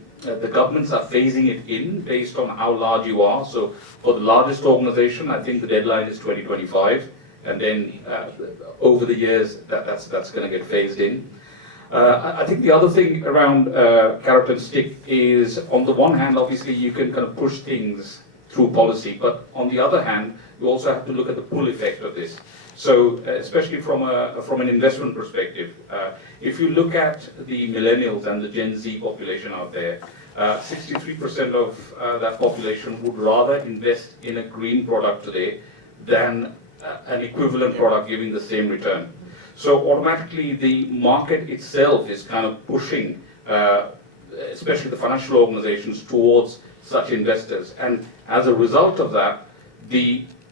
governments are phasing it in based on how large you are. So for the largest organization, I think the deadline is 2025, and then over the years that's going to get phased in. I think the other thing around carrot and stick is, on the one hand, obviously you can kind of push things through policy, but on the other hand, you also have to look at the pull effect of this. So, especially from an investment perspective, if you look at the millennials and the Gen Z population out there, 63% of that population would rather invest in a green product today than an equivalent product giving the same return. So automatically the market itself is kind of pushing, especially the financial organizations, towards such investors. And as a result of that,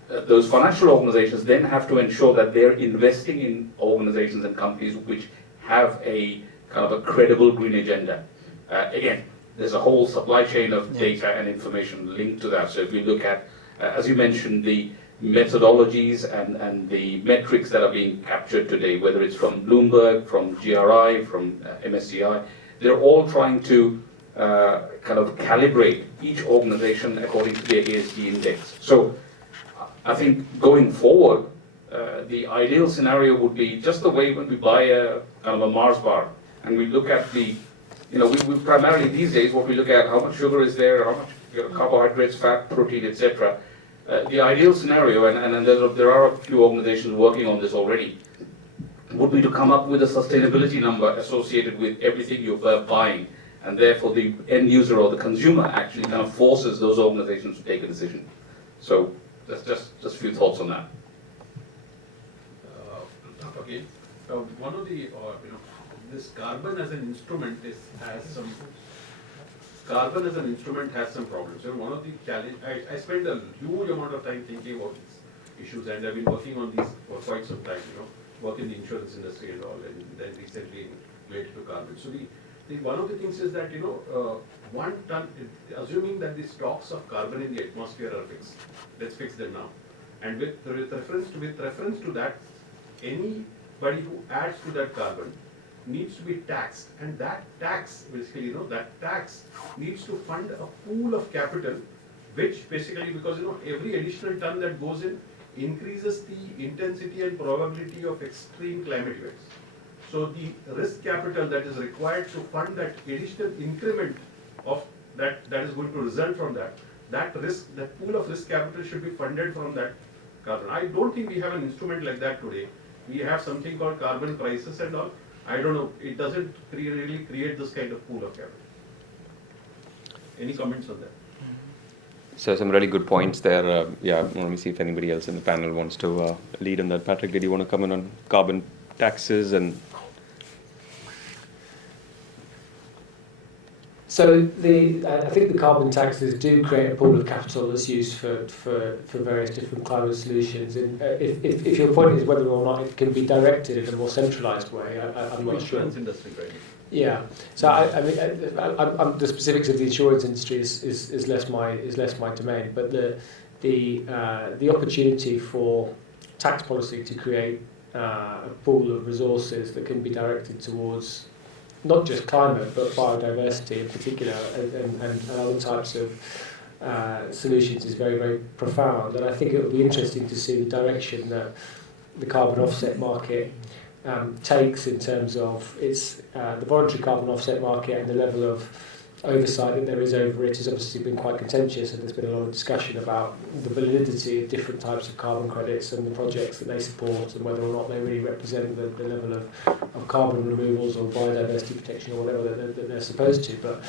those financial organizations then have to ensure that they're investing in organizations and companies which have a kind of a credible green agenda. Again, there's a whole supply chain of data and information linked to that. So if we look at, as you mentioned, the methodologies and the metrics that are being captured today, whether it's from Bloomberg, from GRI, from MSCI, they're all trying to kind of calibrate each organization according to their ESG index. So I think going forward, the ideal scenario would be just the way when we buy a kind of a Mars bar, and we look at we primarily these days what we look at, how much sugar is there, how much carbohydrates, fat, protein, etc. The ideal scenario, and there are a few organizations working on this already, would be to come up with a sustainability number associated with everything you're buying, and therefore the end user or the consumer actually kind of forces those organizations to take a decision. So that's just a few thoughts on that. Again, one of the this carbon as an instrument has some problems. One of the challenge, I spent a huge amount of time thinking about these issues, and I've been working on these for quite some time. Work in the insurance industry and all, and then recently related to carbon. So one of the things is that 1 ton, assuming that the stocks of carbon in the atmosphere are fixed, let's fix them now, and with reference to that, anybody who adds to that carbon needs to be taxed, and that tax basically that tax needs to fund a pool of capital, which basically, because every additional ton that goes in increases the intensity and probability of extreme climate events. So the risk capital that is required to fund that additional increment of that is going to result from that pool of risk capital should be funded from that carbon. I don't think we have an instrument like that today. We have something called carbon prices and all. I don't know, it doesn't really create this kind of pool of capital. Any comments on that? So some really good points there. Let me see if anybody else in the panel wants to lead on that. Patrick, did you want to comment on carbon taxes and? So I think the carbon taxes do create a pool of capital that's used for various different climate solutions. And if your point is whether or not it can be directed in a more centralised way, I'm not sure. Industry, right? Yeah. So I mean, the specifics of the insurance industry is less my domain. But the opportunity for tax policy to create a pool of resources that can be directed towards not just climate, but biodiversity in particular, and other types of solutions is very, very profound. And I think it would be interesting to see the direction that the carbon offset market takes in terms of the voluntary carbon offset market, and the level of oversight that there is over it has obviously been quite contentious, and there's been a lot of discussion about the validity of different types of carbon credits and the projects that they support, and whether or not they really represent the level of carbon removals or biodiversity protection or whatever that they're supposed to. But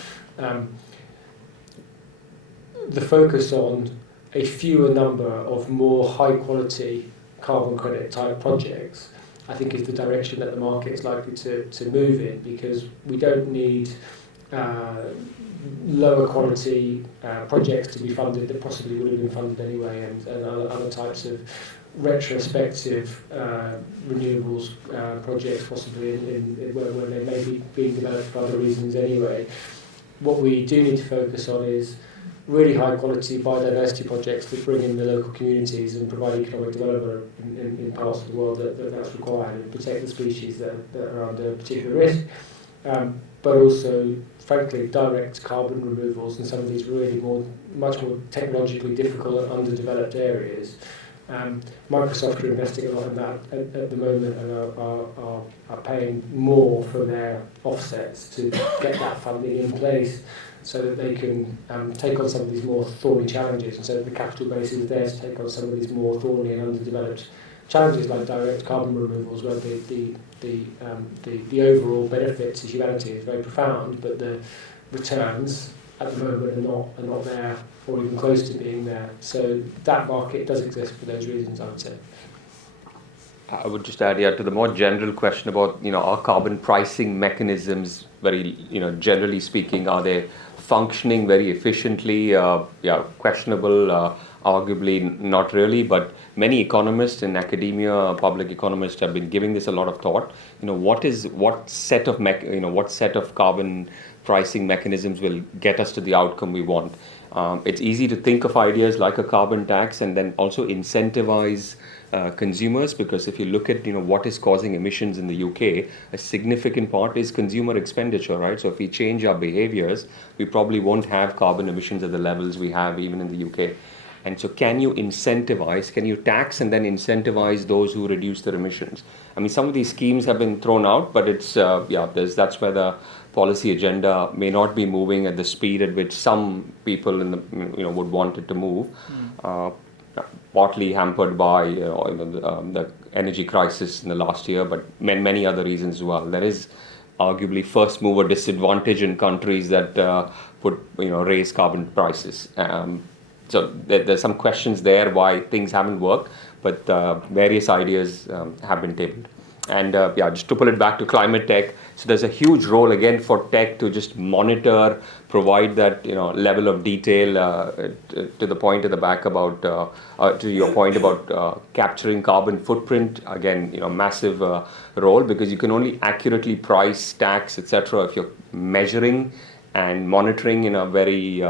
the focus on a fewer number of more high quality carbon credit type projects, I think, is the direction that the market is likely to move in, because we don't need lower quality projects to be funded that possibly would have been funded anyway, and other types of retrospective renewables projects possibly where they may be being developed for other reasons anyway. What we do need to focus on is really high quality biodiversity projects that bring in the local communities and provide economic development in parts of the world that's required, and protect the species that are under particular risk. But also, frankly, direct carbon removals in some of these really much more technologically difficult and underdeveloped areas. Microsoft are investing a lot in that at the moment, and are paying more for their offsets to get that funding in place, so that they can take on some of these more thorny challenges, and so that the capital base is there to take on some of these more thorny and underdeveloped challenges like direct carbon removals, where the overall benefit to humanity is very profound, but the returns at the moment are not there, or even close to being there. So that market does exist for those reasons, I would say. I would just add, to the more general question about, are carbon pricing mechanisms very, generally speaking, are they functioning very efficiently? Questionable, arguably not really, but many economists in academia, public economists have been giving this a lot of thought. What set of carbon pricing mechanisms will get us to the outcome we want? It's easy to think of ideas like a carbon tax and then also incentivize consumers, because if you look at what is causing emissions in the UK, a significant part is consumer expenditure, right? So if we change our behaviors, we probably won't have carbon emissions at the levels we have even in the UK. And so can you tax and then incentivize those who reduce their emissions? I mean, some of these schemes have been thrown out, but it's that's where the policy agenda may not be moving at the speed at which some people would want it to move. Partly hampered by the energy crisis in the last year, but many other reasons as well. There is arguably first mover disadvantage in countries that raise carbon prices. So there's some questions there why things haven't worked, but various ideas have been tabled. And just to pull it back to climate tech, so there's a huge role again for tech to just monitor, provide that level of detail. To the point at the back about to your point about capturing carbon footprint, again massive role, because you can only accurately price, tax, etc. if you're measuring and monitoring in a very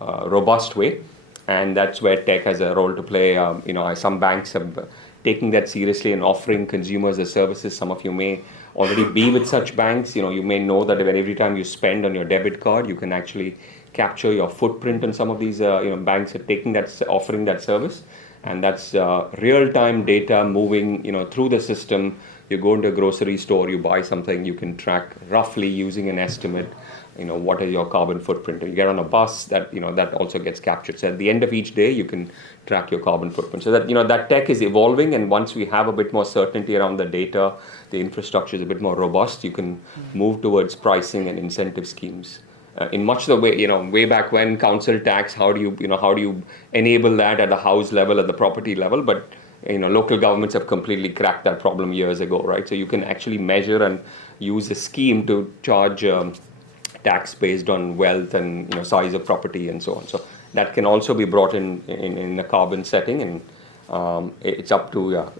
robust way, and that's where tech has a role to play. Some banks have taking that seriously and offering consumers the services. Some of you may already be with such banks. You may know that every time you spend on your debit card, you can actually capture your footprint, and some of these banks are offering that service, and that's real-time data moving through the system. You go into a grocery store, you buy something, you can track roughly using an estimate what is your carbon footprint. You get on a bus, that that also gets captured. So at the end of each day, you can track your carbon footprint. So that that tech is evolving, and once we have a bit more certainty around the data, the infrastructure is a bit more robust, you can move towards pricing and incentive schemes. In much the way way back when, council tax, how do you enable that at the house level, at the property level? But local governments have completely cracked that problem years ago, right? So you can actually measure and use a scheme to charge tax based on wealth and size of property and so on. So that can also be brought in a carbon setting, and it's up to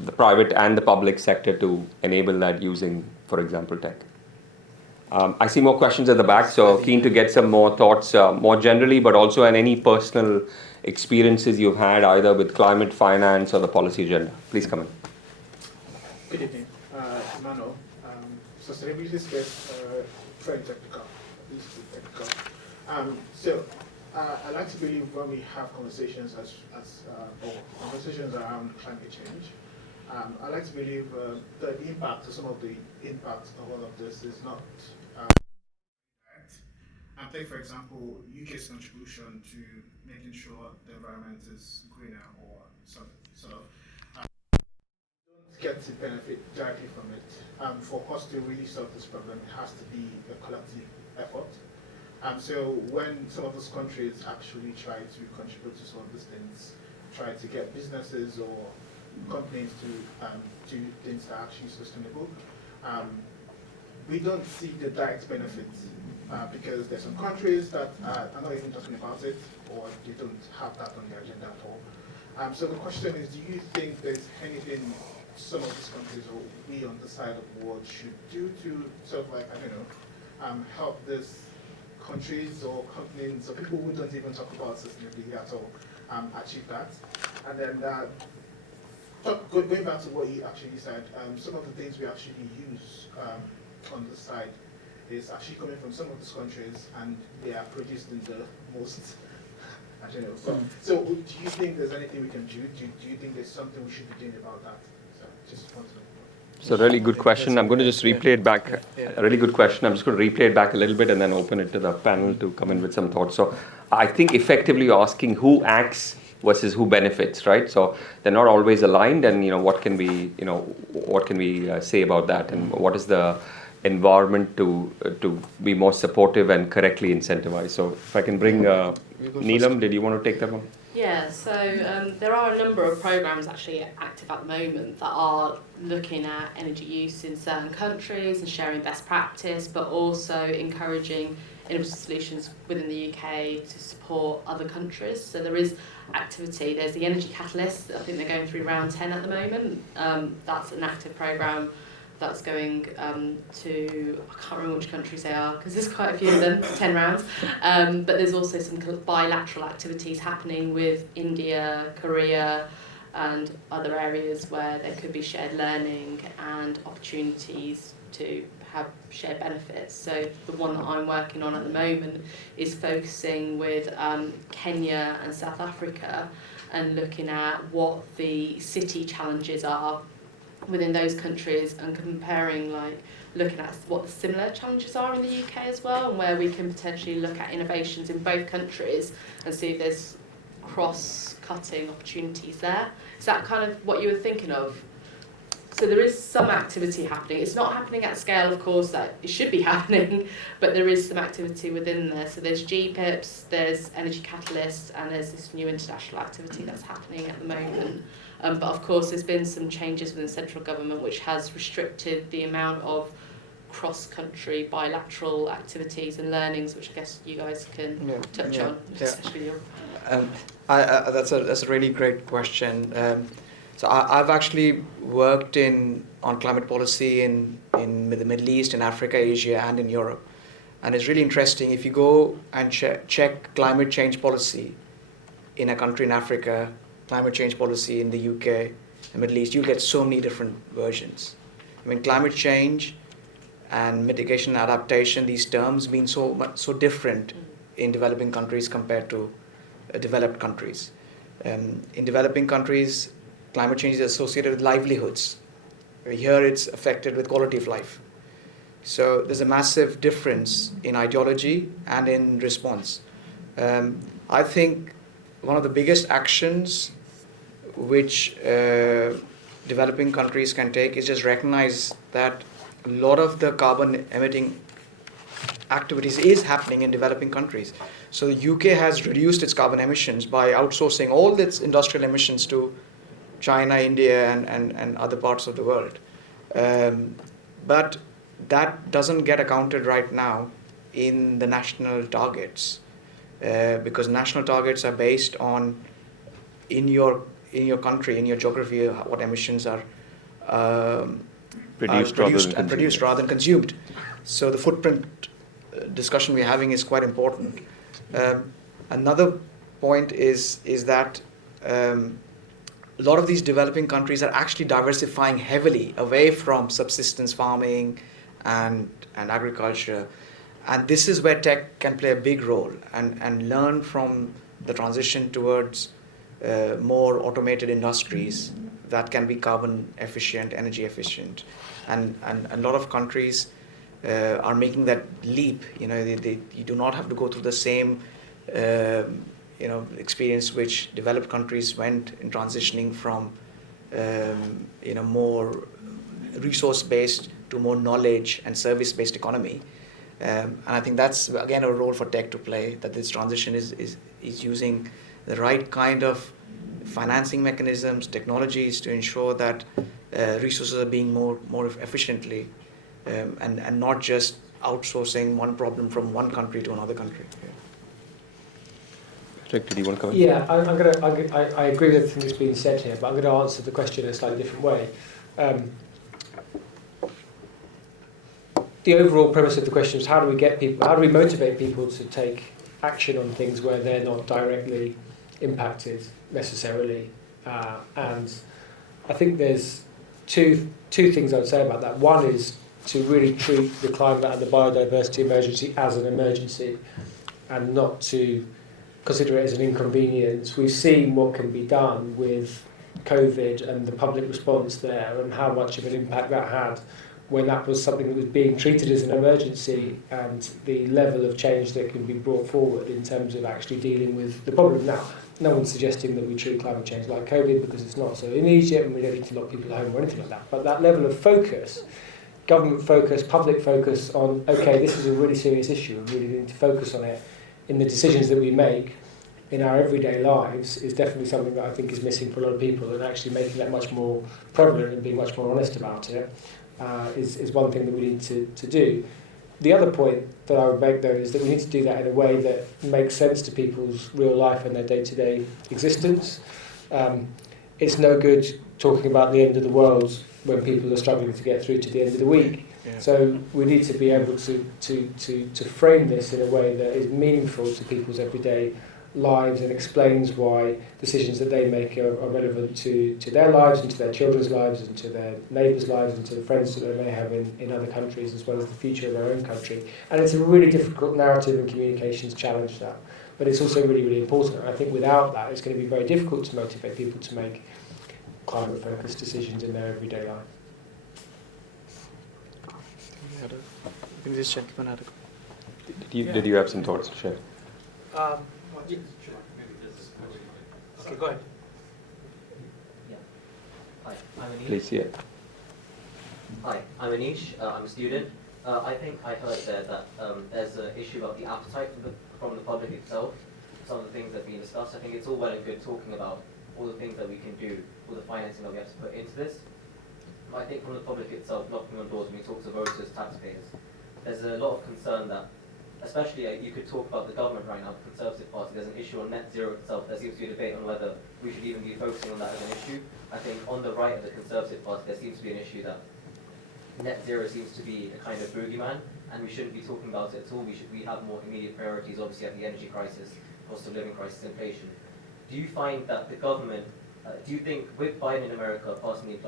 the private and the public sector to enable that using, for example, tech. I see more questions at the back, so keen to get some more thoughts more generally, but also on any personal experiences you've had either with climate finance or the policy agenda. Please come in. Good evening, Emmanuel. Sustainability space, very technical, at least technical. So I like to believe when we have conversations or conversations around climate change, I like to believe the impact, some of the impact of all of this is not direct. And take, for example, UK's contribution to making sure the environment is greener or sort of don't get to benefit directly from it. For us to really solve this problem, it has to be a collective effort. So when some of those countries actually try to contribute to some of these things, try to get businesses or companies to do things that are actually sustainable, we don't see the direct benefits because there's some countries that are not even talking about it, or they don't have that on their agenda at all. So the question is, do you think there's anything some of these countries or we on the side of the world should do to sort of like, help this countries or companies or people who don't even talk about sustainability at all achieve that? And then going back to what you actually said, some of the things we actually use on the side is actually coming from some of these countries, and they are produced in the most. So do you think there's anything we can do? Do you think there's something we should be doing about that? So just want to know. So really good question. I'm going to just replay it back. A really good question. I'm just going to replay it back a little bit and then open it to the panel to come in with some thoughts. So I think effectively you're asking who acts versus who benefits, right? So they're not always aligned, and what can we say about that, and what is the environment to be more supportive and correctly incentivize. So if I can bring Neelam, did you want to take that one? Yeah, so there are a number of programs actually active at the moment that are looking at energy use in certain countries and sharing best practice, but also encouraging innovative solutions within the UK to support other countries. So there is activity. There's the Energy Catalyst. I think they're going through round 10 at the moment. That's an active programme that's going to, I can't remember which countries they are because there's quite a few of them, 10 rounds. But there's also some bilateral activities happening with India, Korea, and other areas where there could be shared learning and opportunities to have shared benefits. So the one that I'm working on at the moment is focusing with Kenya and South Africa and looking at what the city challenges are within those countries and comparing, looking at what the similar challenges are in the UK as well, and where we can potentially look at innovations in both countries and see if there's cross-cutting opportunities there. Is that kind of what you were thinking of? So there is some activity happening. It's not happening at scale, of course, that it should be happening, but there is some activity within there. So there's GPIPs, there's Energy Catalyst, and there's this new international activity that's happening at the moment. But of course, there's been some changes within central government which has restricted the amount of cross-country bilateral activities and learnings, which I guess you guys can touch on, especially your... That's a really great question. So I've actually worked on climate policy in the Middle East, in Africa, Asia, and in Europe. And it's really interesting, if you go and check climate change policy in a country in Africa, climate change policy in the UK, the Middle East, you get so many different versions. I mean, climate change and mitigation and adaptation, these terms mean so different in developing countries compared to developed countries. In developing countries, climate change is associated with livelihoods. Here it's affected with quality of life. So there's a massive difference in ideology and in response. I think one of the biggest actions which developing countries can take is just recognize that a lot of the carbon emitting activities is happening in developing countries. So the UK has reduced its carbon emissions by outsourcing all its industrial emissions to China, India, and other parts of the world. But that doesn't get accounted right now in the national targets, because national targets are based on in your country, in your geography, what emissions are produced rather than consumed. So the footprint discussion we're having is quite important. Another point is that a lot of these developing countries are actually diversifying heavily away from subsistence farming and agriculture. And this is where tech can play a big role and learn from the transition towards more automated industries that can be carbon efficient, energy efficient. And a lot of countries are making that leap. You do not have to go through the same experience which developed countries went in transitioning from more resource-based to more knowledge and service-based economy. And I think that's, again, a role for tech to play, that this transition is using the right kind of financing mechanisms, technologies to ensure that resources are being more efficiently and not just outsourcing one problem from one country to another country. Rick, did you want to comment? Yeah, I agree with everything that's being said here, but I'm going to answer the question in a slightly different way. the overall premise of the question is how do we motivate people to take action on things where they're not directly impacted necessarily, and I think there's two things I would say about that. One is to really treat the climate and the biodiversity emergency as an emergency and not to consider it as an inconvenience. We've seen what can be done with COVID and the public response there and how much of an impact that had when that was something that was being treated as an emergency, and the level of change that can be brought forward in terms of actually dealing with the problem. Now, no one's suggesting that we treat climate change like COVID because it's not so immediate and we don't need to lock people at home or anything like that. But that level of focus, government focus, public focus on, okay, this is a really serious issue and we really need to focus on it in the decisions that we make in our everyday lives, is definitely something that I think is missing for a lot of people, and actually making that much more prevalent and being much more honest about it is one thing that we need to do. The other point that I would make, though, is that we need to do that in a way that makes sense to people's real life and their day-to-day existence. It's no good talking about the end of the world when people are struggling to get through to the end of the week. Yeah. So we need to be able to frame this in a way that is meaningful to people's everyday lives and explains why decisions that they make are relevant to their lives and to their children's lives and to their neighbours' lives and to the friends that they may have in other countries, as well as the future of their own country. And it's a really difficult narrative and communications challenge, that. But it's also really, really important. And I think without that, it's going to be very difficult to motivate people to make climate-focused decisions in their everyday life. I think this gentleman had a... Did you have some thoughts to share? Okay, go ahead. Yeah. Hi, I'm Anish. Please, yeah. Hi, I'm Anish. I'm a student. I think I heard there that there's an issue about the appetite from the public itself. Some of the things that are being discussed. I think it's all well and good talking about all the things that we can do, all the financing that we have to put into this. But I think from the public itself, knocking on doors when we talk to voters, taxpayers, there's a lot of concern that, especially you could talk about the government right now, the Conservative Party, there's an issue on net zero itself. There seems to be a debate on whether we should even be focusing on that as an issue. I think on the right of the Conservative Party, there seems to be an issue that net zero seems to be a kind of boogeyman, and we shouldn't be talking about it at all. We have more immediate priorities, obviously, at the energy crisis, cost of living crisis, inflation. Do you find that the government, do you think with Biden in America passing the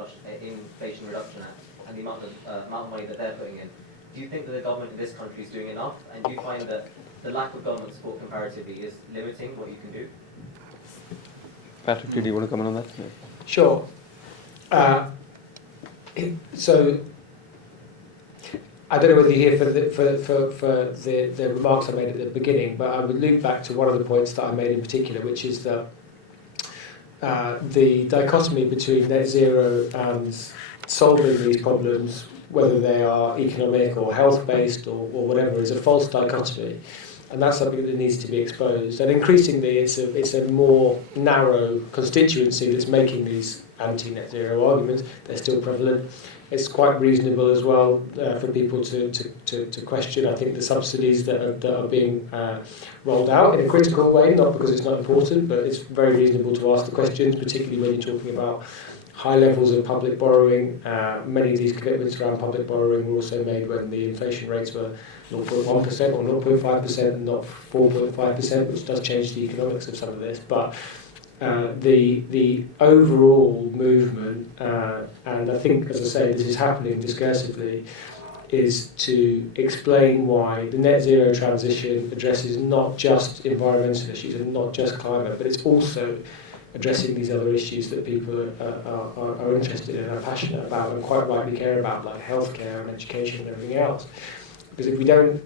Inflation Reduction Act and the amount of money that they're putting in, do you think that the government in this country is doing enough? And do you find that the lack of government support comparatively is limiting what you can do? Patrick, do you want to comment on that? Yeah. Sure. So I don't know whether you're here for the remarks I made at the beginning, but I would loop back to one of the points that I made in particular, which is that the dichotomy between net zero and solving these problems, whether they are economic or health-based or whatever, is a false dichotomy. And that's something that needs to be exposed. And increasingly, it's a more narrow constituency that's making these anti-net zero arguments. They're still prevalent. It's quite reasonable as well for people to question, I think, the subsidies that are being rolled out in a critical way, not because it's not important, but it's very reasonable to ask the questions, particularly when you're talking about high levels of public borrowing. Many of these commitments around public borrowing were also made when the inflation rates were 0.1% or 0.5% and not 4.5%, which does change the economics of some of this. But the overall movement, and I think, as I say, this is happening discursively, is to explain why the net zero transition addresses not just environmental issues and not just climate, but it's also addressing these other issues that people are interested in and are passionate about and quite rightly care about, like healthcare and education and everything else. Because if we don't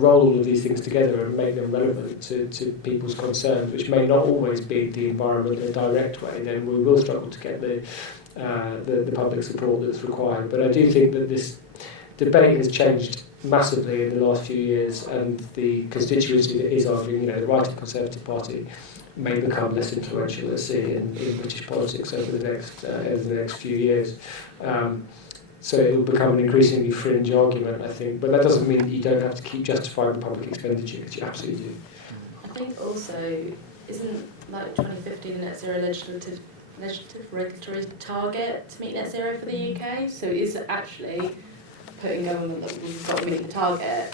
roll all of these things together and make them relevant to people's concerns, which may not always be the environment in a direct way, then we will struggle to get the public support that's required. But I do think that this debate has changed massively in the last few years, and the constituency that is arguing, the right of the Conservative Party, may become less influential, let's see, in British politics over the next few years. So it will become an increasingly fringe argument, I think. But that doesn't mean that you don't have to keep justifying public expenditure, because you absolutely do. I think also, isn't like 2050 the net zero legislative regulatory target to meet net zero for the UK? So is it actually putting government that we've got to meet the target.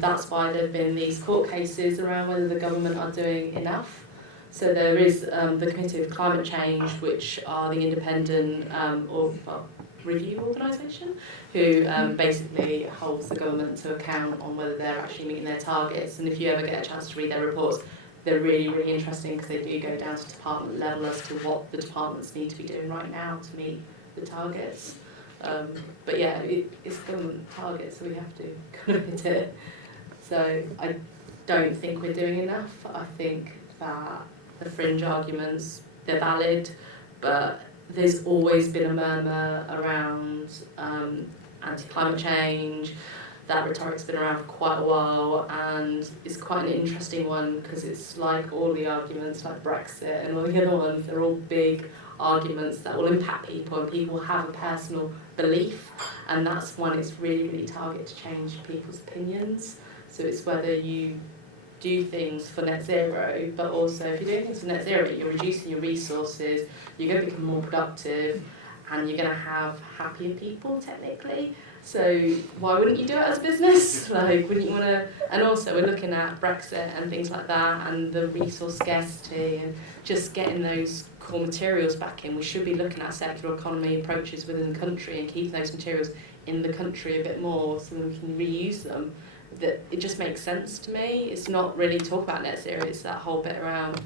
That's why there have been these court cases around whether the government are doing enough. So there is the Committee of Climate Change, which are the independent review organisation, who basically holds the government to account on whether they're actually meeting their targets. And if you ever get a chance to read their reports, they're really, really interesting because they do go down to department level as to what the departments need to be doing right now to meet the targets. But yeah, it's government targets, so we have to kind of hit it. So I don't think we're doing enough. I think that the fringe arguments, they're valid, but there's always been a murmur around anti-climate change. That rhetoric's been around for quite a while, and it's quite an interesting one because it's like all the arguments like Brexit and all the other ones, they're all big arguments that will impact people, and people have a personal belief, and that's when it's really, really targeted to change people's opinions. So it's whether you do things for net zero, but also if you're doing things for net zero, you're reducing your resources, you're going to become more productive, and you're going to have happier people technically. So why wouldn't you do it as a business? Like, wouldn't you want to? And also we're looking at Brexit and things like that, and the resource scarcity, and just getting those core materials back in. We should be looking at circular economy approaches within the country and keeping those materials in the country a bit more so that we can reuse them. That it just makes sense to me. It's not really talk about net zero, it's that whole bit around,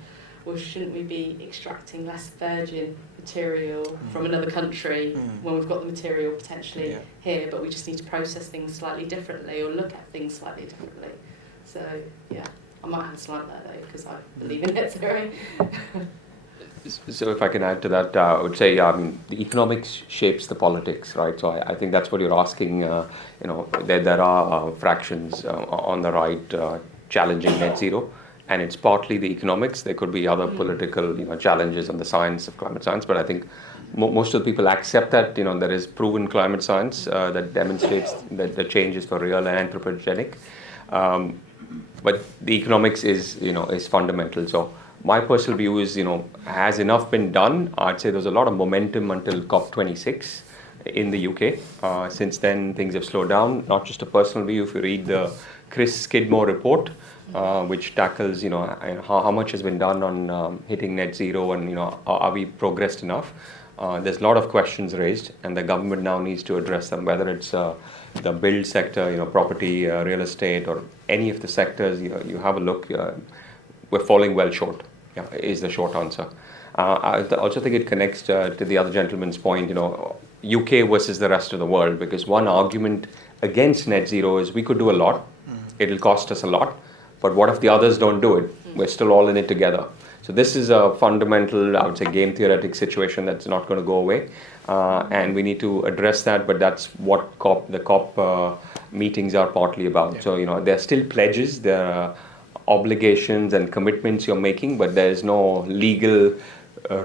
well, shouldn't we be extracting less virgin material from another country when we've got the material potentially here, but we just need to process things slightly differently or look at things slightly differently. So yeah, I might have a slant there though because I believe in net zero. So if I can add to that, I would say the economics shapes the politics, right? So I think that's what you're asking. There are fractions on the right challenging net zero, and it's partly the economics. There could be other political challenges on the science of climate science, but I think most of the people accept that there is proven climate science that demonstrates that the change is for real and anthropogenic. But the economics is fundamental. So my personal view is, has enough been done? I'd say there's a lot of momentum until COP26 in the UK. Since then, things have slowed down. Not just a personal view. If you read the Chris Skidmore report, which tackles, how much has been done on hitting net zero, and are we progressed enough? There's a lot of questions raised, and the government now needs to address them. Whether it's the build sector, property, real estate, or any of the sectors, you have a look. We're falling well short, is the short answer. I also think it connects to the other gentleman's point, UK versus the rest of the world, because one argument against net zero is we could do a lot, it'll cost us a lot, but what if the others don't do it? We're still all in it together. So this is a fundamental, I would say, game theoretic situation that's not going to go away, and we need to address that, but that's what the COP meetings are partly about. Yeah. So, there are still pledges, there are obligations and commitments you're making, but there is no legal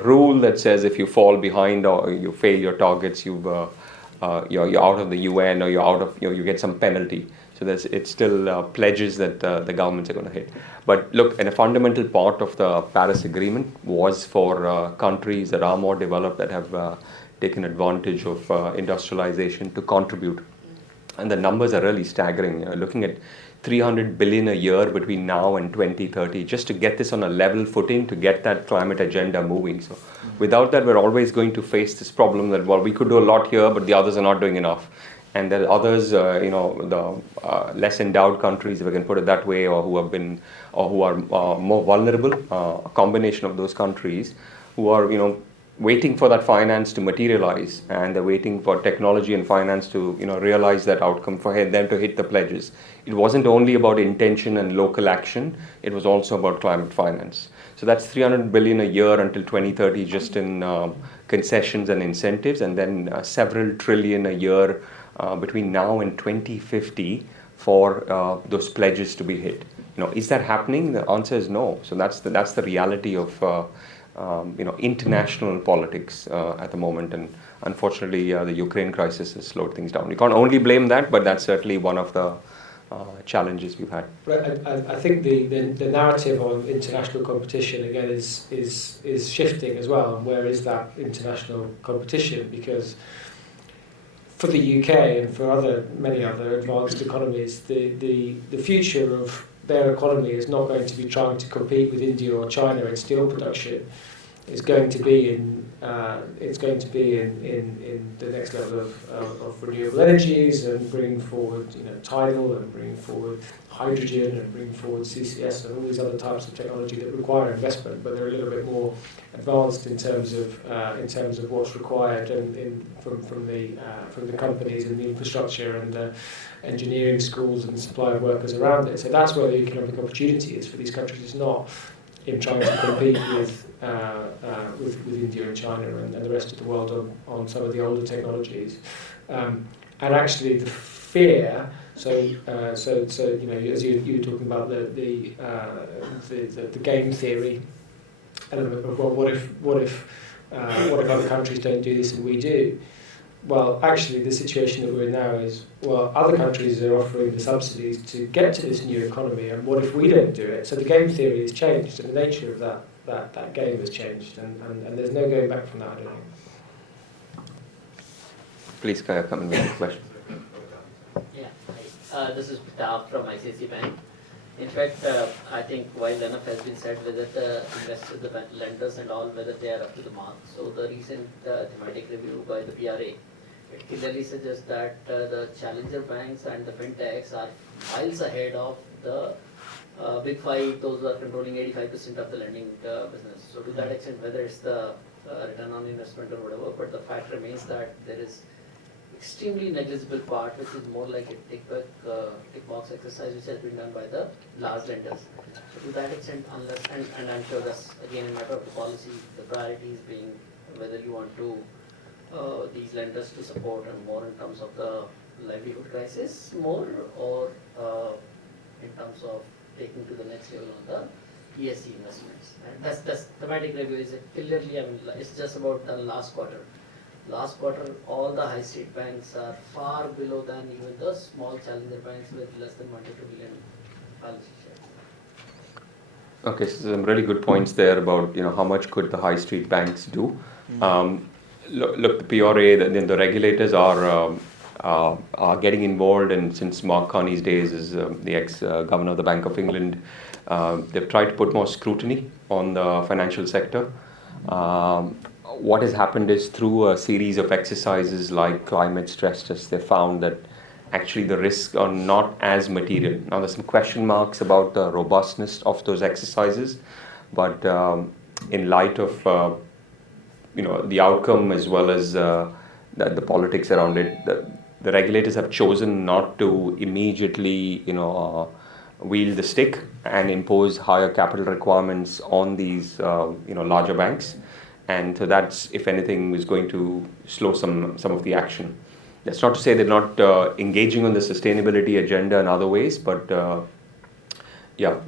rule that says if you fall behind or you fail your targets, you're out of the UN, or you're out of you get some penalty. So it's still pledges that the governments are going to hit. But look, and a fundamental part of the Paris Agreement was for countries that are more developed, that have taken advantage of industrialization, to contribute. And the numbers are really staggering. Looking at 300 billion a year between now and 2030, just to get this on a level footing, to get that climate agenda moving. So without that, we're always going to face this problem that, well, we could do a lot here, but the others are not doing enough. And there are others, the less endowed countries, if I can put it that way, or who are more vulnerable, a combination of those countries who are, waiting for that finance to materialize, and they're waiting for technology and finance to, realize that outcome for them to hit the pledges. It wasn't only about intention and local action, it was also about climate finance. So that's 300 billion a year until 2030 just in concessions and incentives, and then several trillion a year between now and 2050 for those pledges to be hit. Is that happening? The answer is no. So that's the reality of international politics at the moment, and unfortunately the Ukraine crisis has slowed things down. You can't only blame that, but that's certainly one of the challenges we've had. But I think the narrative of international competition again is shifting as well. And where is that international competition? Because for the UK and for many other advanced economies, the future of their economy is not going to be trying to compete with India or China in steel production. It's going to be in the next level of renewable energies, and bring forward tidal, and bring forward hydrogen, and bring forward CCS and all these other types of technology that require investment, but they're a little bit more advanced in terms of what's required from the companies and the infrastructure and the engineering schools and the supply of workers around it. So that's where the economic opportunity is for these countries. It's not in trying to compete with India and China and the rest of the world on some of the older technologies. And actually, the fear. So as you were talking about the game theory element of, well, what if other countries don't do this and we do? Well, actually, the situation that we're in now is, well, other countries are offering the subsidies to get to this new economy, and what if we don't do it? So the game theory has changed, and the nature of that game has changed, and there's no going back from that, I don't think. Please, Kaya, come and make a question. Yeah, hi. This is Pratap from ICICI Bank. In fact, I think while enough has been said whether the investors, the lenders and all, whether they are up to the mark. So the recent thematic review by the PRA, it clearly suggests that the challenger banks and the fintechs are miles ahead of the big five, those who are controlling 85% of the lending business. So to that extent, whether it's the return on investment or whatever, but the fact remains that there is extremely negligible part, which is more like a tick box exercise, which has been done by the large lenders. So to that extent, unless, and I'm sure that's again a matter of the policy, the priorities being whether you want to these lenders to support and more in terms of the livelihood crisis more, or in terms of taking to the next level on the ESG investments. And that's thematic review is clearly, I mean, it's just about the last quarter. Last quarter, all the high street banks are far below than even the small challenger banks with less than 1 to 2 billion balance sheet share. Okay, so some really good points there about how much could the high street banks do. Look, the PRA, the regulators are getting involved, and since Mark Carney's days as the ex-governor of the Bank of England, they've tried to put more scrutiny on the financial sector. What has happened is through a series of exercises like climate stress tests, they found that actually the risks are not as material. Now there's some question marks about the robustness of those exercises, but in light of the outcome as well as the politics around it, the regulators have chosen not to immediately wield the stick and impose higher capital requirements on these larger banks. And so that's, if anything, is going to slow some of the action. That's not to say they're not engaging on the sustainability agenda in other ways, but you're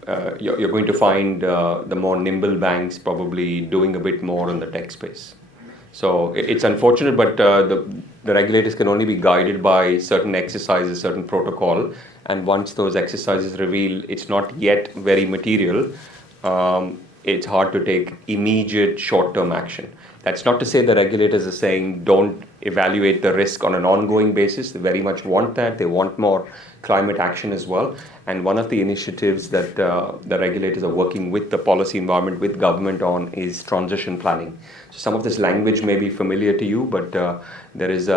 going to find the more nimble banks probably doing a bit more in the tech space. So it's unfortunate, but the regulators can only be guided by certain exercises, certain protocol, and once those exercises reveal it's not yet very material, it's hard to take immediate short-term action. That's not to say the regulators are saying don't evaluate the risk on an ongoing basis. They very much want that. They want more climate action as well. And one of the initiatives that the regulators are working with the policy environment, with government on, is transition planning. So some of this language may be familiar to you, but there is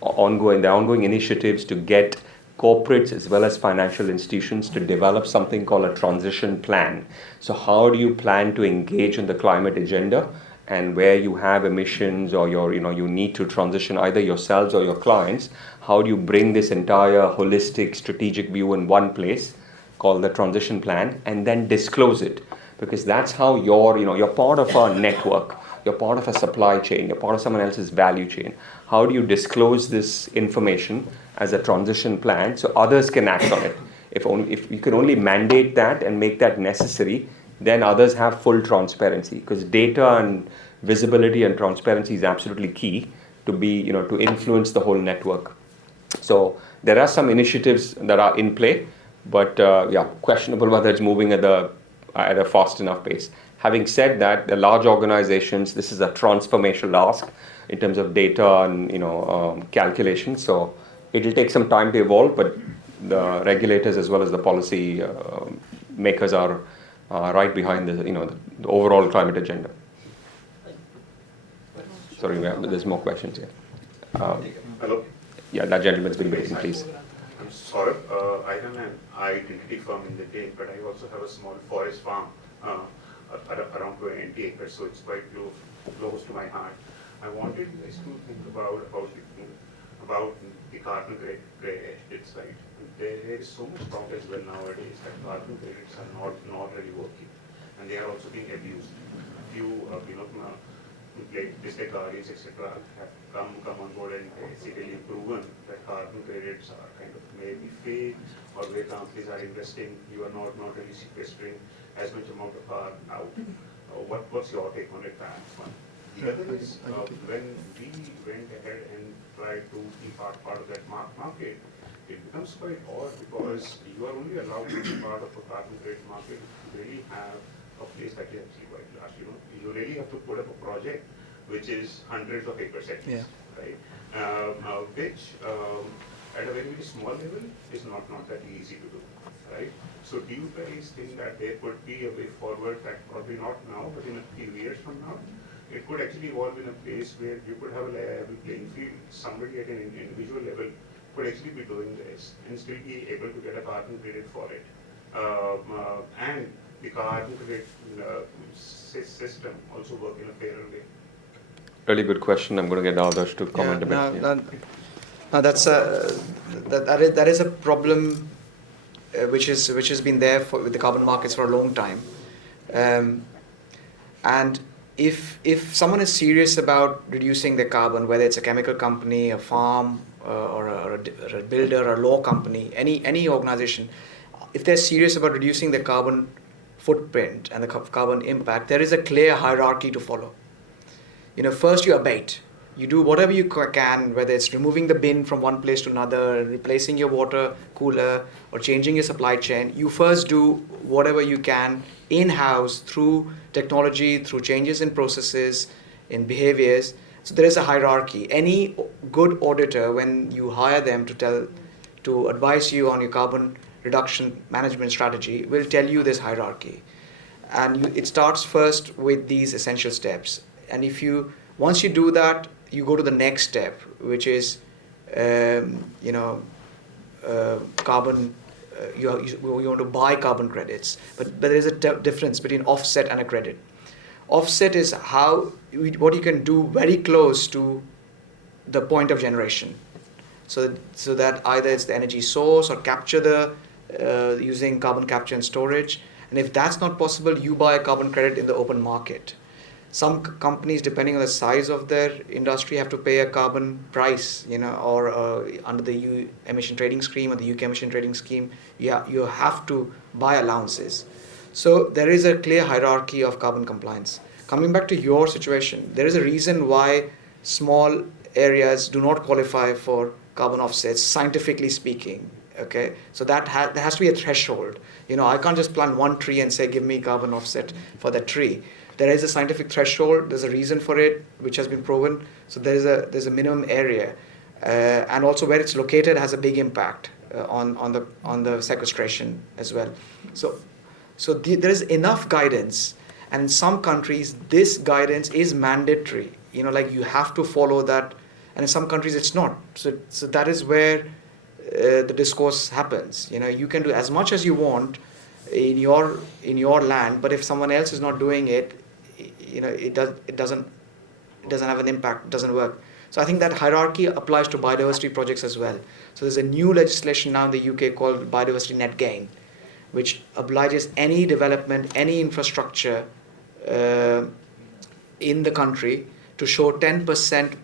ongoing initiatives to get corporates as well as financial institutions to develop something called a transition plan. So how do you plan to engage in the climate agenda, and where you have emissions or you need to transition either yourselves or your clients, how do you bring this entire holistic strategic view in one place called the transition plan, and then disclose it? Because that's how you're part of a network, you're part of a supply chain, you're part of someone else's value chain. How do you disclose this information as a transition plan so others can act on it? If you can only mandate that and make that necessary, then others have full transparency, because data and visibility and transparency is absolutely key to influence the whole network. So there are some initiatives that are in play, but questionable whether it's moving at the at a fast enough pace. Having said that, the large organizations, this is a transformational ask in terms of data and calculation. So it will take some time to evolve, but the regulators as well as the policy makers are right behind the overall climate agenda. Sorry, there's more questions here. Hello. Yeah, that gentleman's been waiting, please. I'm Saurabh. I run an identity firm in the day, but I also have a small forest farm around 20 acres, so it's quite close to my heart. I wanted you guys to think about the carbon credits, right? There is so much talk as well nowadays that carbon credits are not really working, and they are also being abused. Few like guardians, etc., have come on board and basically proven that carbon credits are kind of maybe fake, or where companies are investing, you are not really sequestering as much amount of carbon out. What's your take on it? That one. The other is when we went ahead and tried to be part of that market, it becomes quite odd because you are only allowed to be part of a carbon credit market if you really have a place that is actually quite large. You really have to put up a project which is hundreds of acres at least, right? Which at a very small level is not that easy to do, right? So do you guys think that there could be a way forward that probably not now, but in a few years from now, it could actually evolve in a place where you could have a level playing field, somebody at an individual level could actually be doing this and still be able to get a carbon credit for it. And the carbon credit system also work in a fairer way. Really good question. I'm going to get Adarsh to comment a bit. No, that is a problem which has been there with the carbon markets for a long time, and if someone is serious about reducing their carbon, whether it's a chemical company, a farm, or a builder, or a law company, any organization, if they're serious about reducing their carbon footprint and the carbon impact, there is a clear hierarchy to follow. First you abate. You do whatever you can, whether it's removing the bin from one place to another, replacing your water cooler, or changing your supply chain. You first do whatever you can in-house through technology, through changes in processes, in behaviors. So there is a hierarchy. Any good auditor, when you hire them to advise you on your carbon reduction management strategy, will tell you this hierarchy. And it starts first with these essential steps. And once you do that, you go to the next step, which is carbon. You want to buy carbon credits, but there is a difference between offset and a credit. Offset is what you can do very close to the point of generation, so that either it's the energy source or capture using carbon capture and storage. And if that's not possible, you buy a carbon credit in the open market. Some companies, depending on the size of their industry, have to pay a carbon price, or under the EU emission trading scheme or the UK emission trading scheme, you have to buy allowances. So there is a clear hierarchy of carbon compliance. Coming back to your situation, there is a reason why small areas do not qualify for carbon offsets, scientifically speaking. Okay, so there has to be a threshold. I can't just plant one tree and say, give me carbon offset for that tree. There is a scientific threshold. There's a reason for it, which has been proven. So there's a minimum area, and also where it's located has a big impact on the sequestration as well. So there is enough guidance, and in some countries this guidance is mandatory. Like you have to follow that, and in some countries it's not. So that is where the discourse happens. You can do as much as you want in your land, but if someone else is not doing it, it doesn't have an impact. It doesn't work. So I think that hierarchy applies to biodiversity projects as well. So there's a new legislation now in the UK called Biodiversity Net Gain, which obliges any development, any infrastructure in the country to show 10%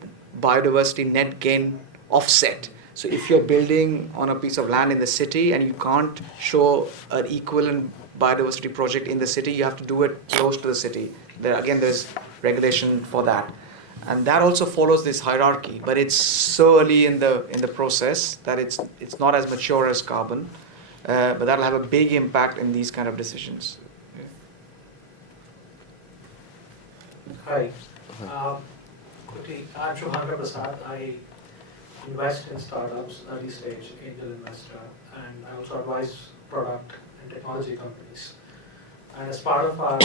biodiversity net gain offset. So if you're building on a piece of land in the city and you can't show an equivalent biodiversity project in the city, you have to do it close to the city. There's regulation for that. And that also follows this hierarchy, but it's so early in the process that it's not as mature as carbon, but that'll have a big impact in these kind of decisions. Hi. Quickly, I'm Shubhankar Prasad. I invest in startups, early stage angel investor, and I also advise product and technology companies. And as part of our,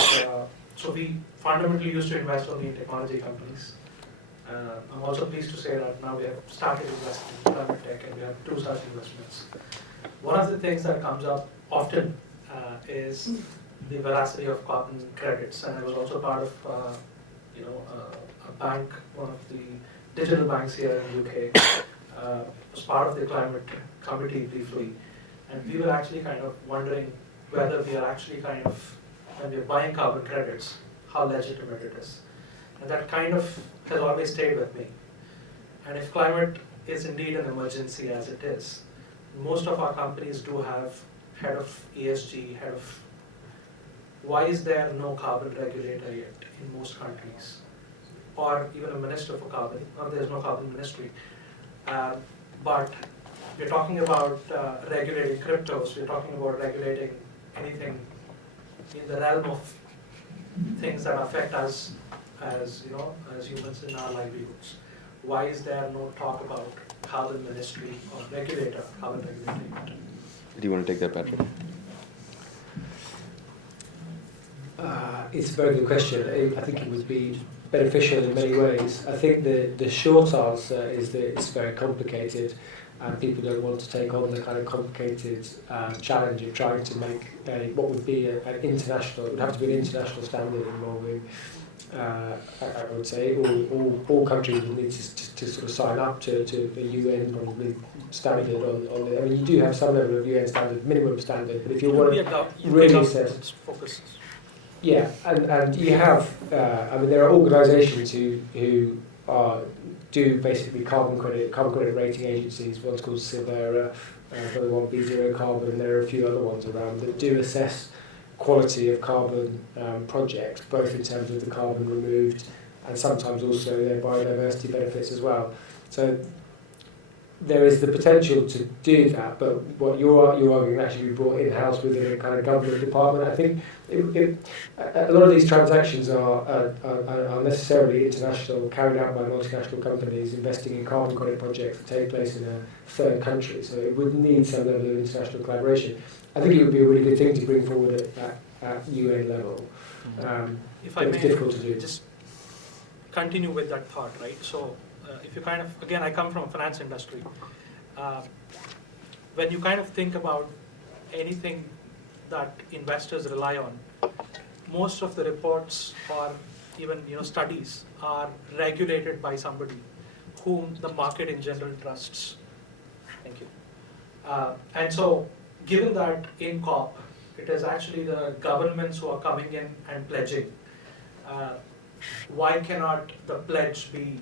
so we fundamentally used to invest only in technology companies. I'm also pleased to say that now we have started investing in climate tech, and we have 2 such investments. One of the things that comes up often is the veracity of carbon credits, and I was also part of a bank, one of the digital banks here in the UK, was part of the climate committee briefly, and we were actually kind of wondering whether we are actually kind of, when we're buying carbon credits, how legitimate it is. And that kind of has always stayed with me. And if climate is indeed an emergency as it is, most of our companies do have head of ESG, head of, why is there no carbon regulator yet in most countries? Or even a minister for carbon, or there's no carbon ministry. But we're talking about regulating cryptos, we're talking about regulating anything in the realm of things that affect us as humans in our livelihoods. Why is there no talk about carbon ministry or regulator, carbon regulator? Do you want to take that, Patrick? It's a very good question. I think it would be beneficial in many ways. I think the short answer is that it's very complicated, and people don't want to take on the kind of complicated challenge of trying to make what would be an international, it would have to be an international standard involving, I would say, all countries would need to sort of sign up to a UN probably standard on the, I mean, you do have some level of UN standard, minimum standard, but if you want to really assess, yeah, and you have, I mean, there are organisations who do basically carbon credit rating agencies. One's called Silvera, another one B0 Carbon, and there are a few other ones around that do assess quality of carbon projects, both in terms of the carbon removed and sometimes also their biodiversity benefits as well. So there is the potential to do that, but what you're arguing actually be brought in-house within a kind of government department. I think a lot of these transactions are necessarily international, carried out by multinational companies investing in carbon credit projects that take place in a third country, so it would need some level of international collaboration. I think it would be a really good thing to bring forward at UN level. If I it's may, difficult to do. just continue with that thought, right? So if you kind of, again, I come from a finance industry. When you kind of think about anything that investors rely on, most of the reports or even studies are regulated by somebody whom the market in general trusts. Thank you. And so, given that in COP, it is actually the governments who are coming in and pledging, why cannot the pledge be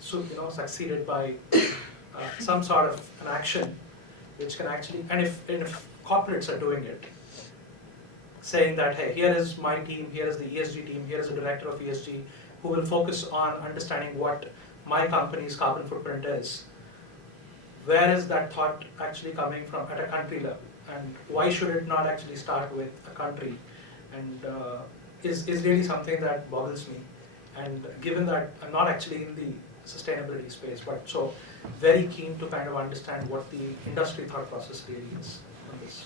succeeded by some sort of an action which can actually, and if corporates are doing it, saying that, hey, here is my team, here is the ESG team, here is the director of ESG, who will focus on understanding what my company's carbon footprint is. Where is that thought actually coming from at a country level? And why should it not actually start with a country? And is really something that boggles me. And given that I'm not actually in the sustainability space, but so very keen to kind of understand what the industry thought process really is on this.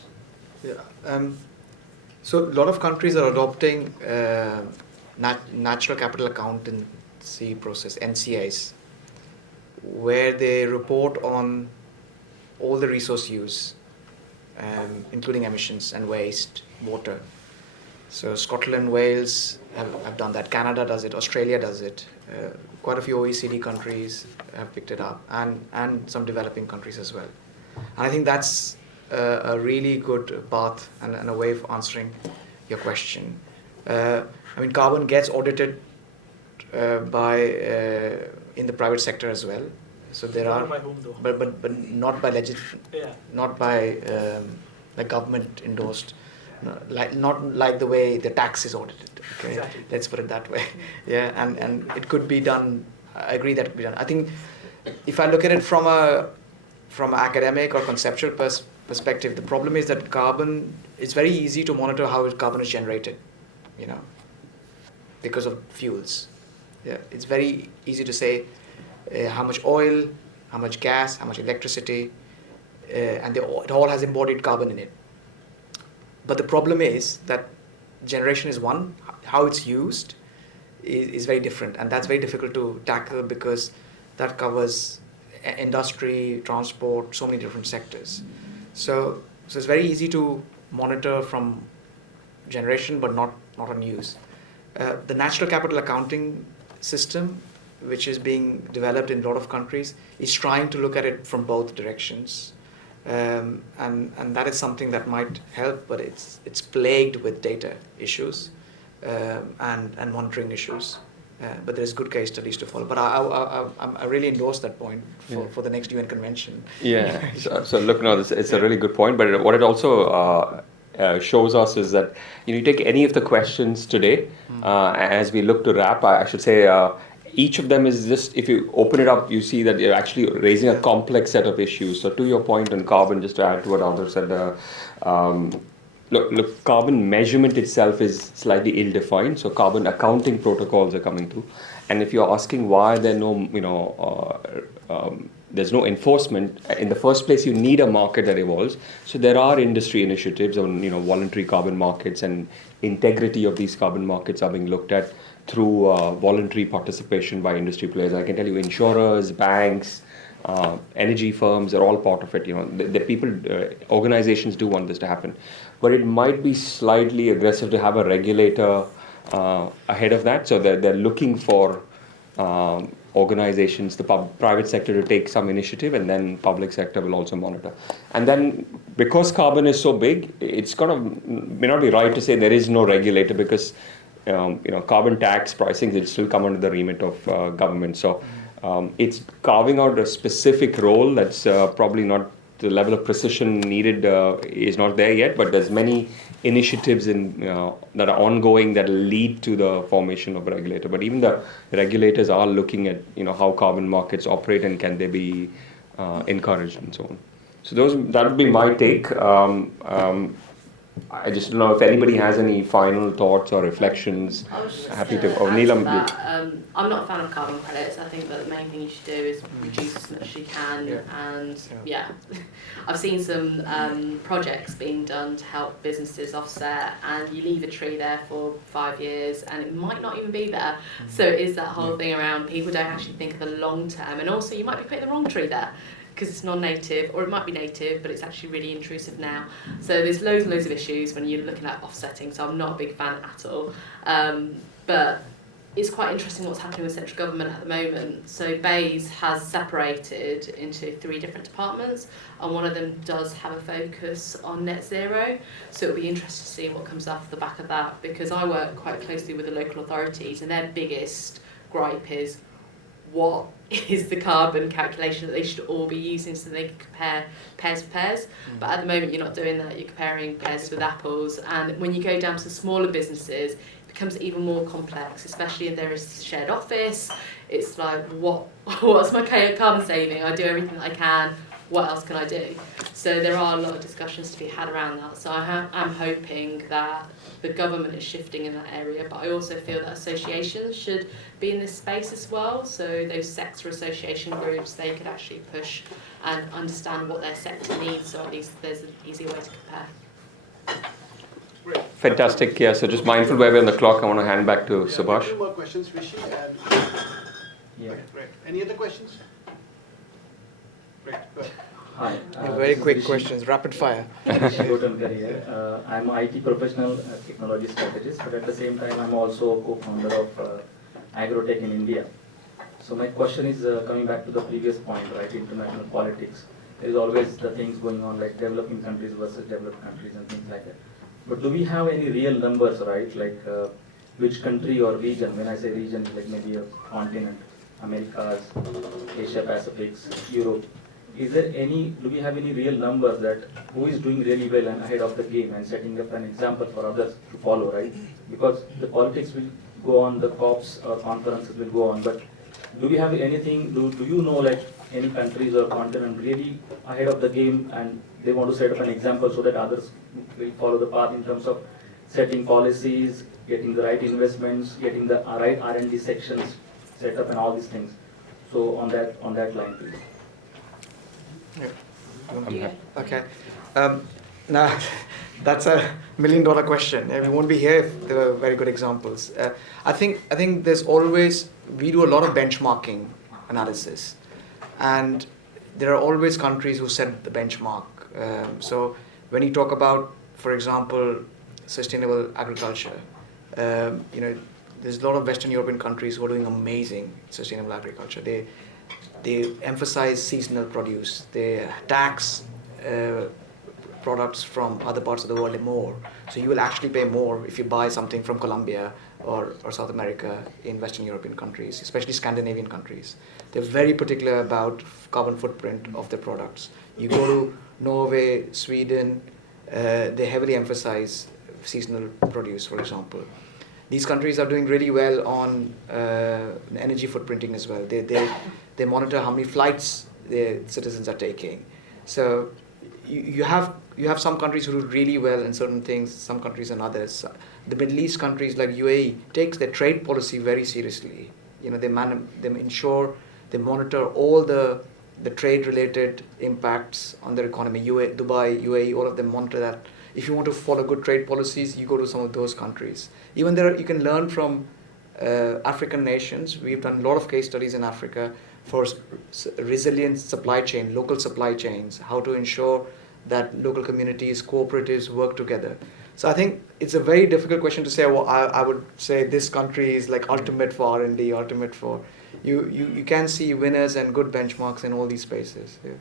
Yeah. So a lot of countries are adopting natural capital accountancy process, NCAs, where they report on all the resource use, including emissions and waste, water. So Scotland, Wales have done that. Canada does it. Australia does it. Quite a few OECD countries have picked it up, and some developing countries as well. And I think that's a really good path and a way of answering your question. I mean, carbon gets audited by in the private sector as well. So there are, by whom though? but not by yeah. not by like government endorsed, not like the way the tax is audited. Okay, exactly. Let's put it that way. Yeah, and it could be done. I agree that it could be done. I think if I look at it from an academic or conceptual perspective, the problem is that carbon. It's very easy to monitor how carbon is generated. because of fuels. Yeah, it's very easy to say how much oil, how much gas, how much electricity, and it all has embodied carbon in it. But the problem is that generation is one, how it's used is very different, and that's very difficult to tackle because that covers industry, transport, so many different sectors. So it's very easy to monitor from generation, but not on use. The natural capital accounting system, which is being developed in a lot of countries, is trying to look at it from both directions. And that is something that might help, but it's plagued with data issues and monitoring issues. But there's good case studies to follow. But I really endorse that point for the next UN convention. Yeah. So look, no, it's a really good point. But what it also shows us is that you take any of the questions today, as we look to wrap, I should say. Each of them is just, if you open it up, you see that you're actually raising a complex set of issues. So to your point on carbon, just to add to what Arthur said, look, carbon measurement itself is slightly ill-defined. So carbon accounting protocols are coming through. And if you're asking why there there's no enforcement, in the first place, you need a market that evolves. So there are industry initiatives on voluntary carbon markets, and integrity of these carbon markets are being looked at through voluntary participation by industry players. I can tell you insurers, banks, energy firms are all part of it. The people, organizations do want this to happen. But it might be slightly aggressive to have a regulator ahead of that. So they're looking for organizations, the private sector to take some initiative, and then public sector will also monitor. And then because carbon is so big, it's may not be right to say there is no regulator, because carbon tax pricing will still come under the remit of government. So it's carving out a specific role that's probably not the level of precision needed is not there yet, but there's many initiatives that are ongoing that lead to the formation of a regulator. But even the regulators are looking at how carbon markets operate and can they be encouraged and so on. So that would be my take. I just don't know if anybody has any final thoughts or reflections. I was just Happy to. add Neelam, to that. I'm not a fan of carbon credits. I think that the main thing you should do is reduce as much as you can. And I've seen some projects being done to help businesses offset, and you leave a tree there for 5 years and it might not even be there. So it is that whole thing around people don't actually think of the long term, and also you might be putting the wrong tree there because it's non-native, or it might be native, but it's actually really intrusive now. So there's loads and loads of issues when you're looking at offsetting, so I'm not a big fan at all. But it's quite interesting what's happening with central government at the moment. So BEIS has separated into 3 different departments, and one of them does have a focus on net zero. So it'll be interesting to see what comes off the back of that, because I work quite closely with the local authorities, and their biggest gripe is what is the carbon calculation that they should all be using so they can compare pears with pears. But at the moment you're not doing that, you're comparing pears with apples, and when you go down to smaller businesses it becomes even more complex, especially if there is shared office. It's like, what's my carbon saving? I do everything that I can, what else can I do? So there are a lot of discussions to be had around that. So I'm hoping that the government is shifting in that area, but I also feel that associations should be in this space as well. So those sector association groups, they could actually push and understand what their sector needs, so at least there's an easier way to compare. fantastic. Yeah, so just mindful where we're on the clock, I want to hand back to Subhash. 2 more questions, Rishi. Great. Any other questions? Great. Go ahead. Hi. Very quick questions, rapid fire. Short-term career. I'm an IT professional, technology strategist, but at the same time, I'm also a co-founder of Agrotech in India. So my question is coming back to the previous point, right? International politics. There is always the things going on like developing countries versus developed countries and things like that. But do we have any real numbers, right? Like which country or region? When I say region, like maybe a continent, Americas, Asia Pacific, Europe. Do we have any real numbers that who is doing really well and ahead of the game and setting up an example for others to follow, right? Because the politics will go on, the COPs or conferences will go on, but do we have anything, do you know like any countries or continent really ahead of the game and they want to set up an example so that others will follow the path in terms of setting policies, getting the right investments, getting the right R&D sections set up and all these things. So on that line, please. Okay. Now, that's a $1 million question. We won't be here if there were very good examples. I think there's always, we do a lot of benchmarking analysis, and there are always countries who set the benchmark. So when you talk about, for example, sustainable agriculture, there's a lot of Western European countries who are doing amazing sustainable agriculture. They emphasize seasonal produce. They tax products from other parts of the world more. So you will actually pay more if you buy something from Colombia or South America in Western European countries, especially Scandinavian countries. They're very particular about carbon footprint of their products. You go to Norway, Sweden, they heavily emphasize seasonal produce, for example. These countries are doing really well on energy footprinting as well. They monitor how many flights their citizens are taking. So you have some countries who do really well in certain things, some countries and others. The Middle East countries like UAE takes their trade policy very seriously. They ensure they monitor all the trade-related impacts on their economy. Dubai, UAE, all of them monitor that. If you want to follow good trade policies, you go to some of those countries. Even there, you can learn from African nations. We've done a lot of case studies in Africa for resilient supply chain, local supply chains, how to ensure that local communities, cooperatives work together. So I think it's a very difficult question to say, well, I would say this country is like ultimate for R&D, ultimate for... You can see winners and good benchmarks in all these spaces. Yeah.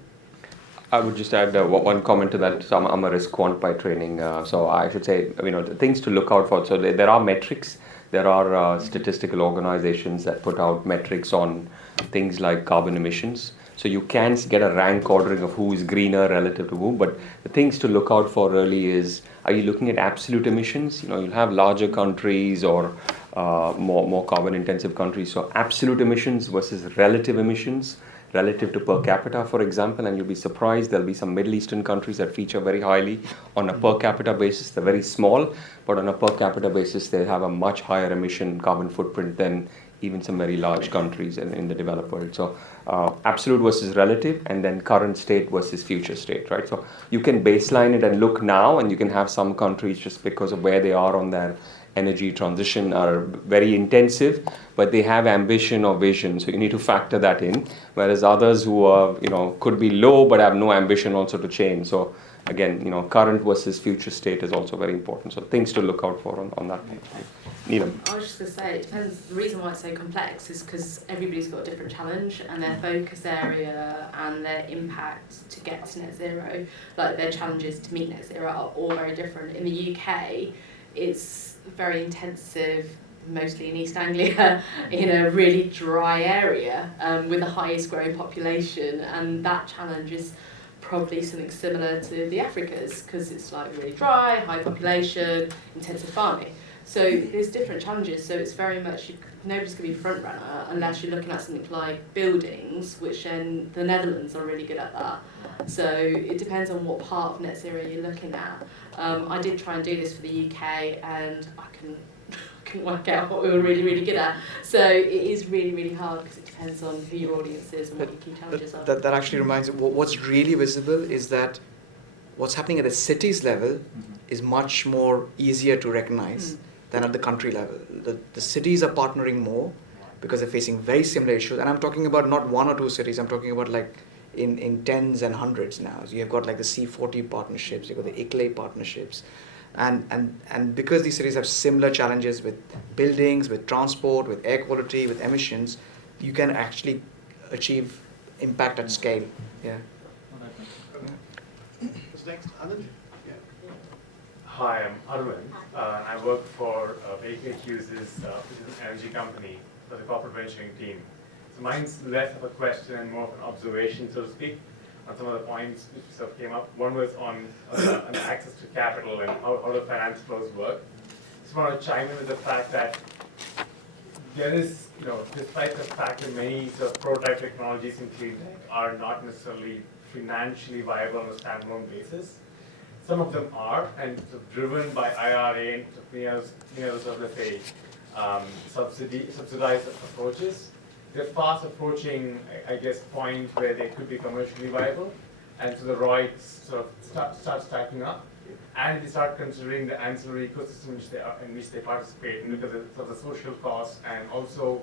I would just add one comment to that. So I'm a risk quant by training. So I should say, the things to look out for. So there are metrics. There are statistical organizations that put out metrics on things like carbon emissions. So you can get a rank ordering of who is greener relative to who. But the things to look out for really is, are you looking at absolute emissions? You'll have larger countries or more carbon intensive countries. So absolute emissions versus relative emissions, relative to per capita, for example, and you'll be surprised there'll be some Middle Eastern countries that feature very highly on a per capita basis. They're very small, but on a per capita basis, they have a much higher emission carbon footprint than even some very large countries in the developed world. So absolute versus relative, and then current state versus future state, right? So you can baseline it and look now, and you can have some countries just because of where they are on their energy transition are very intensive, but they have ambition or vision. So you need to factor that in. Whereas others who are, could be low but have no ambition also to change. So again, current versus future state is also very important. So things to look out for on that point. Neelam. I was just going to say, it depends. The reason why it's so complex is because everybody's got a different challenge, and their focus area and their impact to get to net zero, like their challenges to meet net zero, are all very different. In the UK, it's very intensive, mostly in East Anglia, in a really dry area with the highest growing population, and that challenge is probably something similar to the Africas, because it's like really dry, high population, intensive farming. So there's different challenges, so it's very much, nobody's going to be a front runner unless you're looking at something like buildings, which then the Netherlands are really good at that. So it depends on what part of net zero you're looking at. I did try and do this for the UK, and I couldn't work out what we were really, really good at. So it is really, really hard because it depends on who your audience is and what your key challenges are. That actually reminds me, what's really visible is that what's happening at the cities level is much more easier to recognize than at the country level. The cities are partnering more because they're facing very similar issues. And I'm talking about not one or two cities, I'm talking about like in tens and hundreds now. So you've got like the C40 partnerships, you've got the ICLEI partnerships. And because these cities have similar challenges with buildings, with transport, with air quality, with emissions, you can actually achieve impact at scale. Yeah. Who's next? Anand? Hi, I'm Arvind, and I work for Baker Hughes, which is an energy company, for the corporate venturing team. So mine's less of a question and more of an observation, so to speak, on some of the points which sort of came up. One was on access to capital and how the finance flows work. Just want to chime in with the fact that there is, despite the fact that many sort of prototype technologies in CleanTech are not necessarily financially viable on a standalone basis, some of them are, and sort of driven by IRA and sort of, let's say, subsidized approaches. They're fast approaching, I guess, point where they could be commercially viable, and so the ROIs sort of start stacking up, and they start considering the ancillary ecosystem in which they participate, and because of the social costs, and also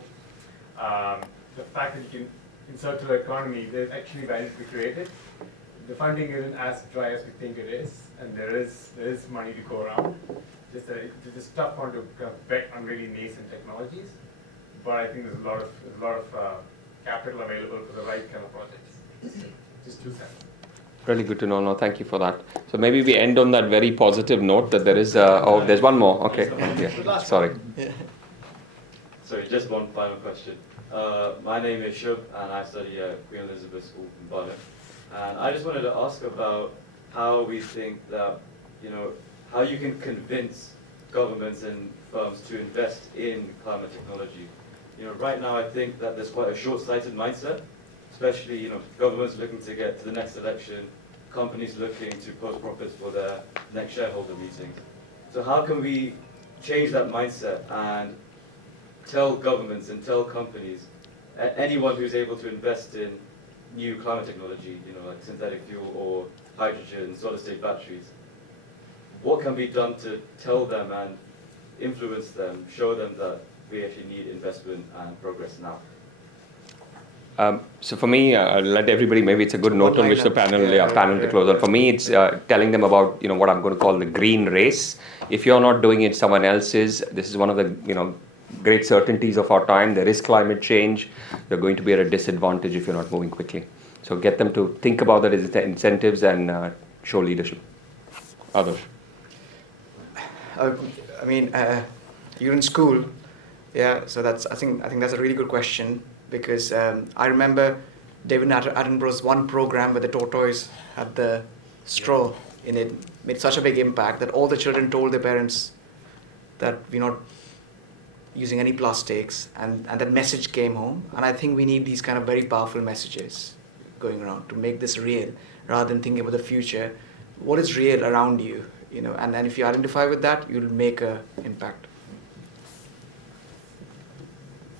the fact that you can, in circular economy, there's actually value to be created. The funding isn't as dry as we think it is, and there is money to go around. It's just tough one to kind of bet on really nascent technologies, but I think there's a lot of capital available for the right kind of projects. Just 2 cents. Really good to know. No, thank you for that. So maybe we end on that very positive note that there is. Oh, there's one more. Okay. Yeah. Sorry. Sorry, just one final question. My name is Shub, and I study at Queen Elizabeth School in Barnet. And I just wanted to ask about how we think that, how you can convince governments and firms to invest in climate technology. Right now I think that there's quite a short-sighted mindset, especially, governments looking to get to the next election, companies looking to post profits for their next shareholder meetings. So how can we change that mindset and tell governments and tell companies, anyone who's able to invest in new climate technology, like synthetic fuel or hydrogen, solid-state batteries, what can be done to tell them and influence them, show them that we actually need investment and progress now? So for me, let everybody, maybe it's a good note on which the panel to close on. For me, it's telling them about what I'm going to call the green race. If you're not doing it, someone else is. This is one of the great certainties of our time. There is climate change. You're going to be at a disadvantage if you're not moving quickly. So get them to think about that as incentives and show leadership. Others. You're in school, yeah. So I think that's a really good question, because I remember David Attenborough's one program where the tortoise had the straw in it, made such a big impact that all the children told their parents that we're not using any plastics, and that message came home. And I think we need these kind of very powerful messages going around to make this real, rather than thinking about the future. What is real around you, and then if you identify with that, you'll make an impact.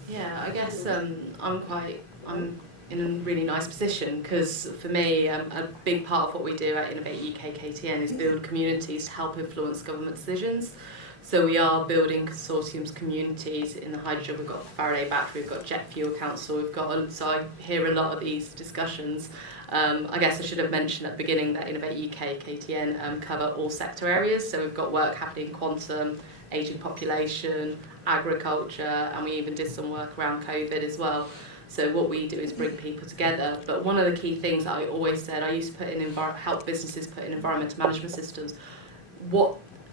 Yeah, I guess I'm in a really nice position, because for me, a big part of what we do at Innovate UK KTN is build communities to help influence government decisions. So we are building consortiums, communities in the hydrogen. We've got Faraday Battery, we've got Jet Fuel Council, so I hear a lot of these discussions. I guess I should have mentioned at the beginning that Innovate UK KTN cover all sector areas. So we've got work happening in quantum, ageing population, agriculture, and we even did some work around COVID as well. So what we do is bring people together. But one of the key things that I always said, I used to put in help businesses put in environmental management systems.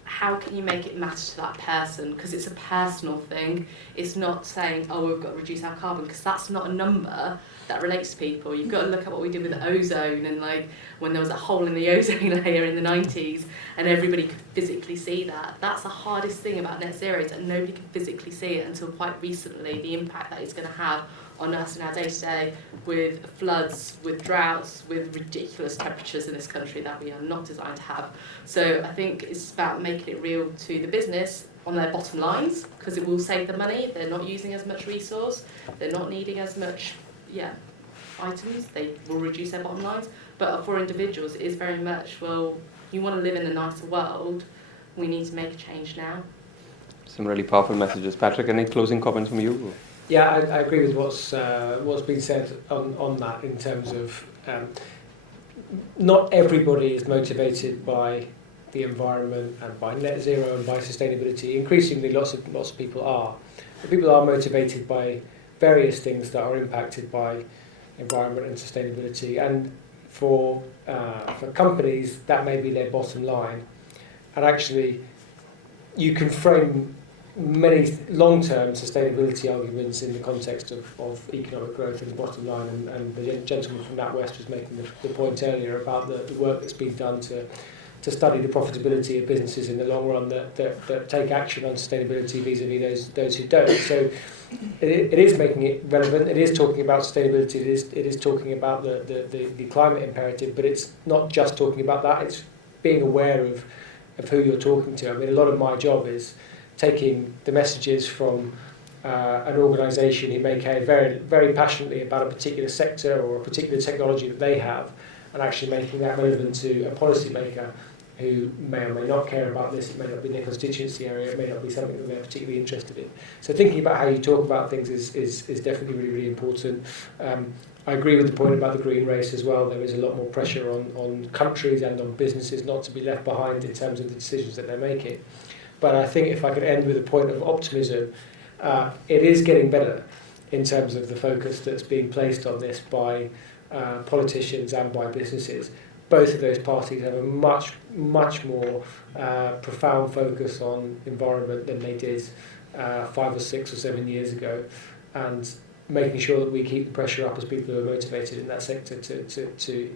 How can you make it matter to that person? Because it's a personal thing. It's not saying, oh, we've got to reduce our carbon, because that's not a number that relates to people. You've got to look at what we did with the ozone, and like when there was a hole in the ozone layer in the 90s and everybody could physically see that. That's the hardest thing about net zero, is that nobody can physically see it until quite recently, the impact that it's going to have on us in our day-to-day, with floods, with droughts, with ridiculous temperatures in this country that we are not designed to have. So I think it's about making it real to the business on their bottom lines, because it will save them money. They're not using as much resource, they're not needing as much items, they will reduce their bottom lines. But for individuals, it is very much, well, you want to live in a nicer world, we need to make a change now. Some really powerful messages. Patrick, any closing comments from you? Yeah, I agree with what's been said on that, in terms of not everybody is motivated by the environment and by net zero and by sustainability. Increasingly, lots of people are. But people are motivated by various things that are impacted by environment and sustainability. And for companies, that may be their bottom line. And actually, you can frame many long-term sustainability arguments in the context of economic growth and the bottom line, and the gentleman from NatWest was making the point earlier about the work that's been done to study the profitability of businesses in the long run that take action on sustainability vis-a-vis those who don't. So it is making it relevant, it is talking about sustainability, it is talking about the climate imperative, but it's not just talking about that, it's being aware of who you're talking to. I mean, a lot of my job is taking the messages from an organisation who may care very, very passionately about a particular sector or a particular technology that they have, and actually making that relevant to a policymaker who may or may not care about this. It may not be their constituency area, it may not be something that they're particularly interested in. So thinking about how you talk about things is definitely really, really important. I agree with the point about the green race as well. There is a lot more pressure on countries and on businesses not to be left behind in terms of the decisions that they're making. But I think if I could end with a point of optimism, it is getting better in terms of the focus that's being placed on this by politicians and by businesses. Both of those parties have a much, much more profound focus on environment than they did 5 or 6 or 7 years ago, and making sure that we keep the pressure up as people who are motivated in that sector to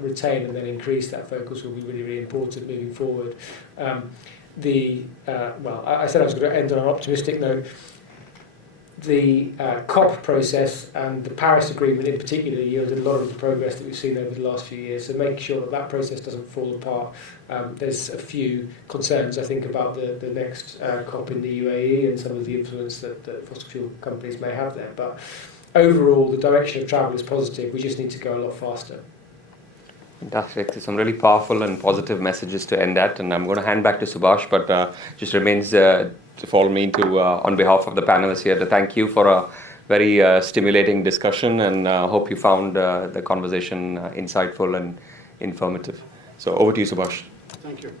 retain and then increase that focus will be really, really important moving forward. I said I was going to end on an optimistic note. The COP process and the Paris Agreement in particular yielded a lot of the progress that we've seen over the last few years, so making sure that that process doesn't fall apart. There's a few concerns, I think, about the next COP in the UAE and some of the influence that fossil fuel companies may have there, but overall the direction of travel is positive. We just need to go a lot faster. Fantastic. Some really powerful and positive messages to end at, and I'm going to hand back to Subhash, but just remains for me to, on behalf of the panelists here, to thank you for a very stimulating discussion, and hope you found the conversation insightful and informative. So over to you, Subhash. Thank you.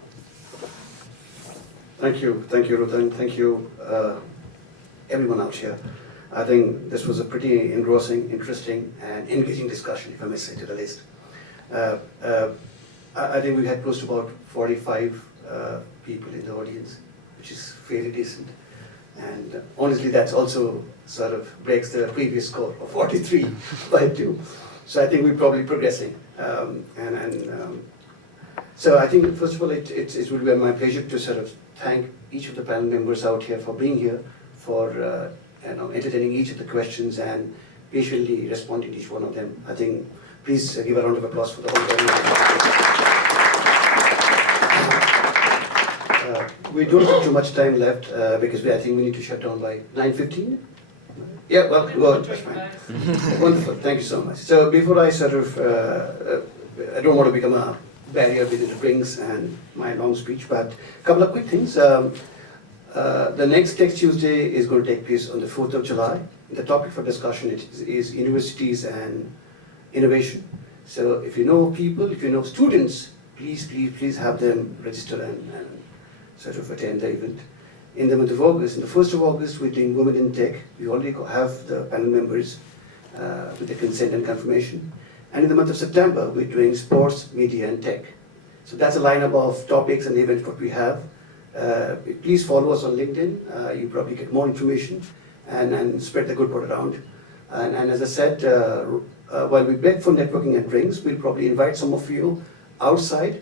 Thank you, Ruth, and thank you everyone out here. I think this was a pretty engrossing, interesting, and engaging discussion, if I may say, to the least. I think we had close to about 45 people in the audience, which is fairly decent. And honestly, that's also sort of breaks the previous score of 43 by 2. So I think we're probably progressing. So I think, first of all, it would be my pleasure to sort of thank each of the panel members out here for being here, for entertaining each of the questions and patiently responding to each one of them. I think, please give a round of applause for the whole panel. We don't have too much time left because I think we need to shut down by 9:15. Yeah, well, that's fine. Wonderful, thank you so much. So before I sort of, I don't want to become a barrier between the drinks and my long speech, but a couple of quick things. The next Tech Tuesday is going to take place on the 4th of July. The topic for discussion is universities and innovation. So if you know people, if you know students, please have them register and sort of attend the event. In the month of August, in the 1st of August, we're doing Women in Tech. We already have the panel members with the consent and confirmation. And in the month of September, we're doing sports, media, and tech. So that's a lineup of topics and events what we have. Please follow us on LinkedIn. You probably get more information and spread the good word around. And as I said, while we beg for networking and drinks, we'll probably invite some of you outside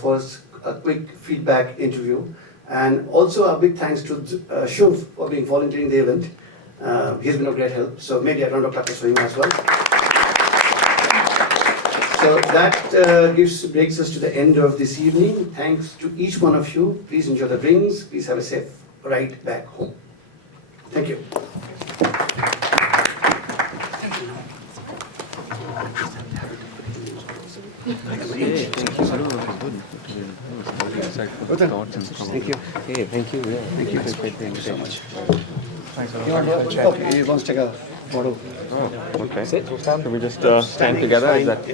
for a quick feedback interview. And also a big thanks to Shuv for being volunteering the event. He's been a great help. So maybe a round of applause for him as well. So that brings us to the end of this evening. Thanks to each one of you. Please enjoy the drinks. Please have a safe ride back home. Thank you. Thank you. Hey, thank you. Yeah, thank you. Appreciate the invitation. Thank you so much. Thanks a lot. You want to take a photo? Oh, okay. Can we just stand together? Is that?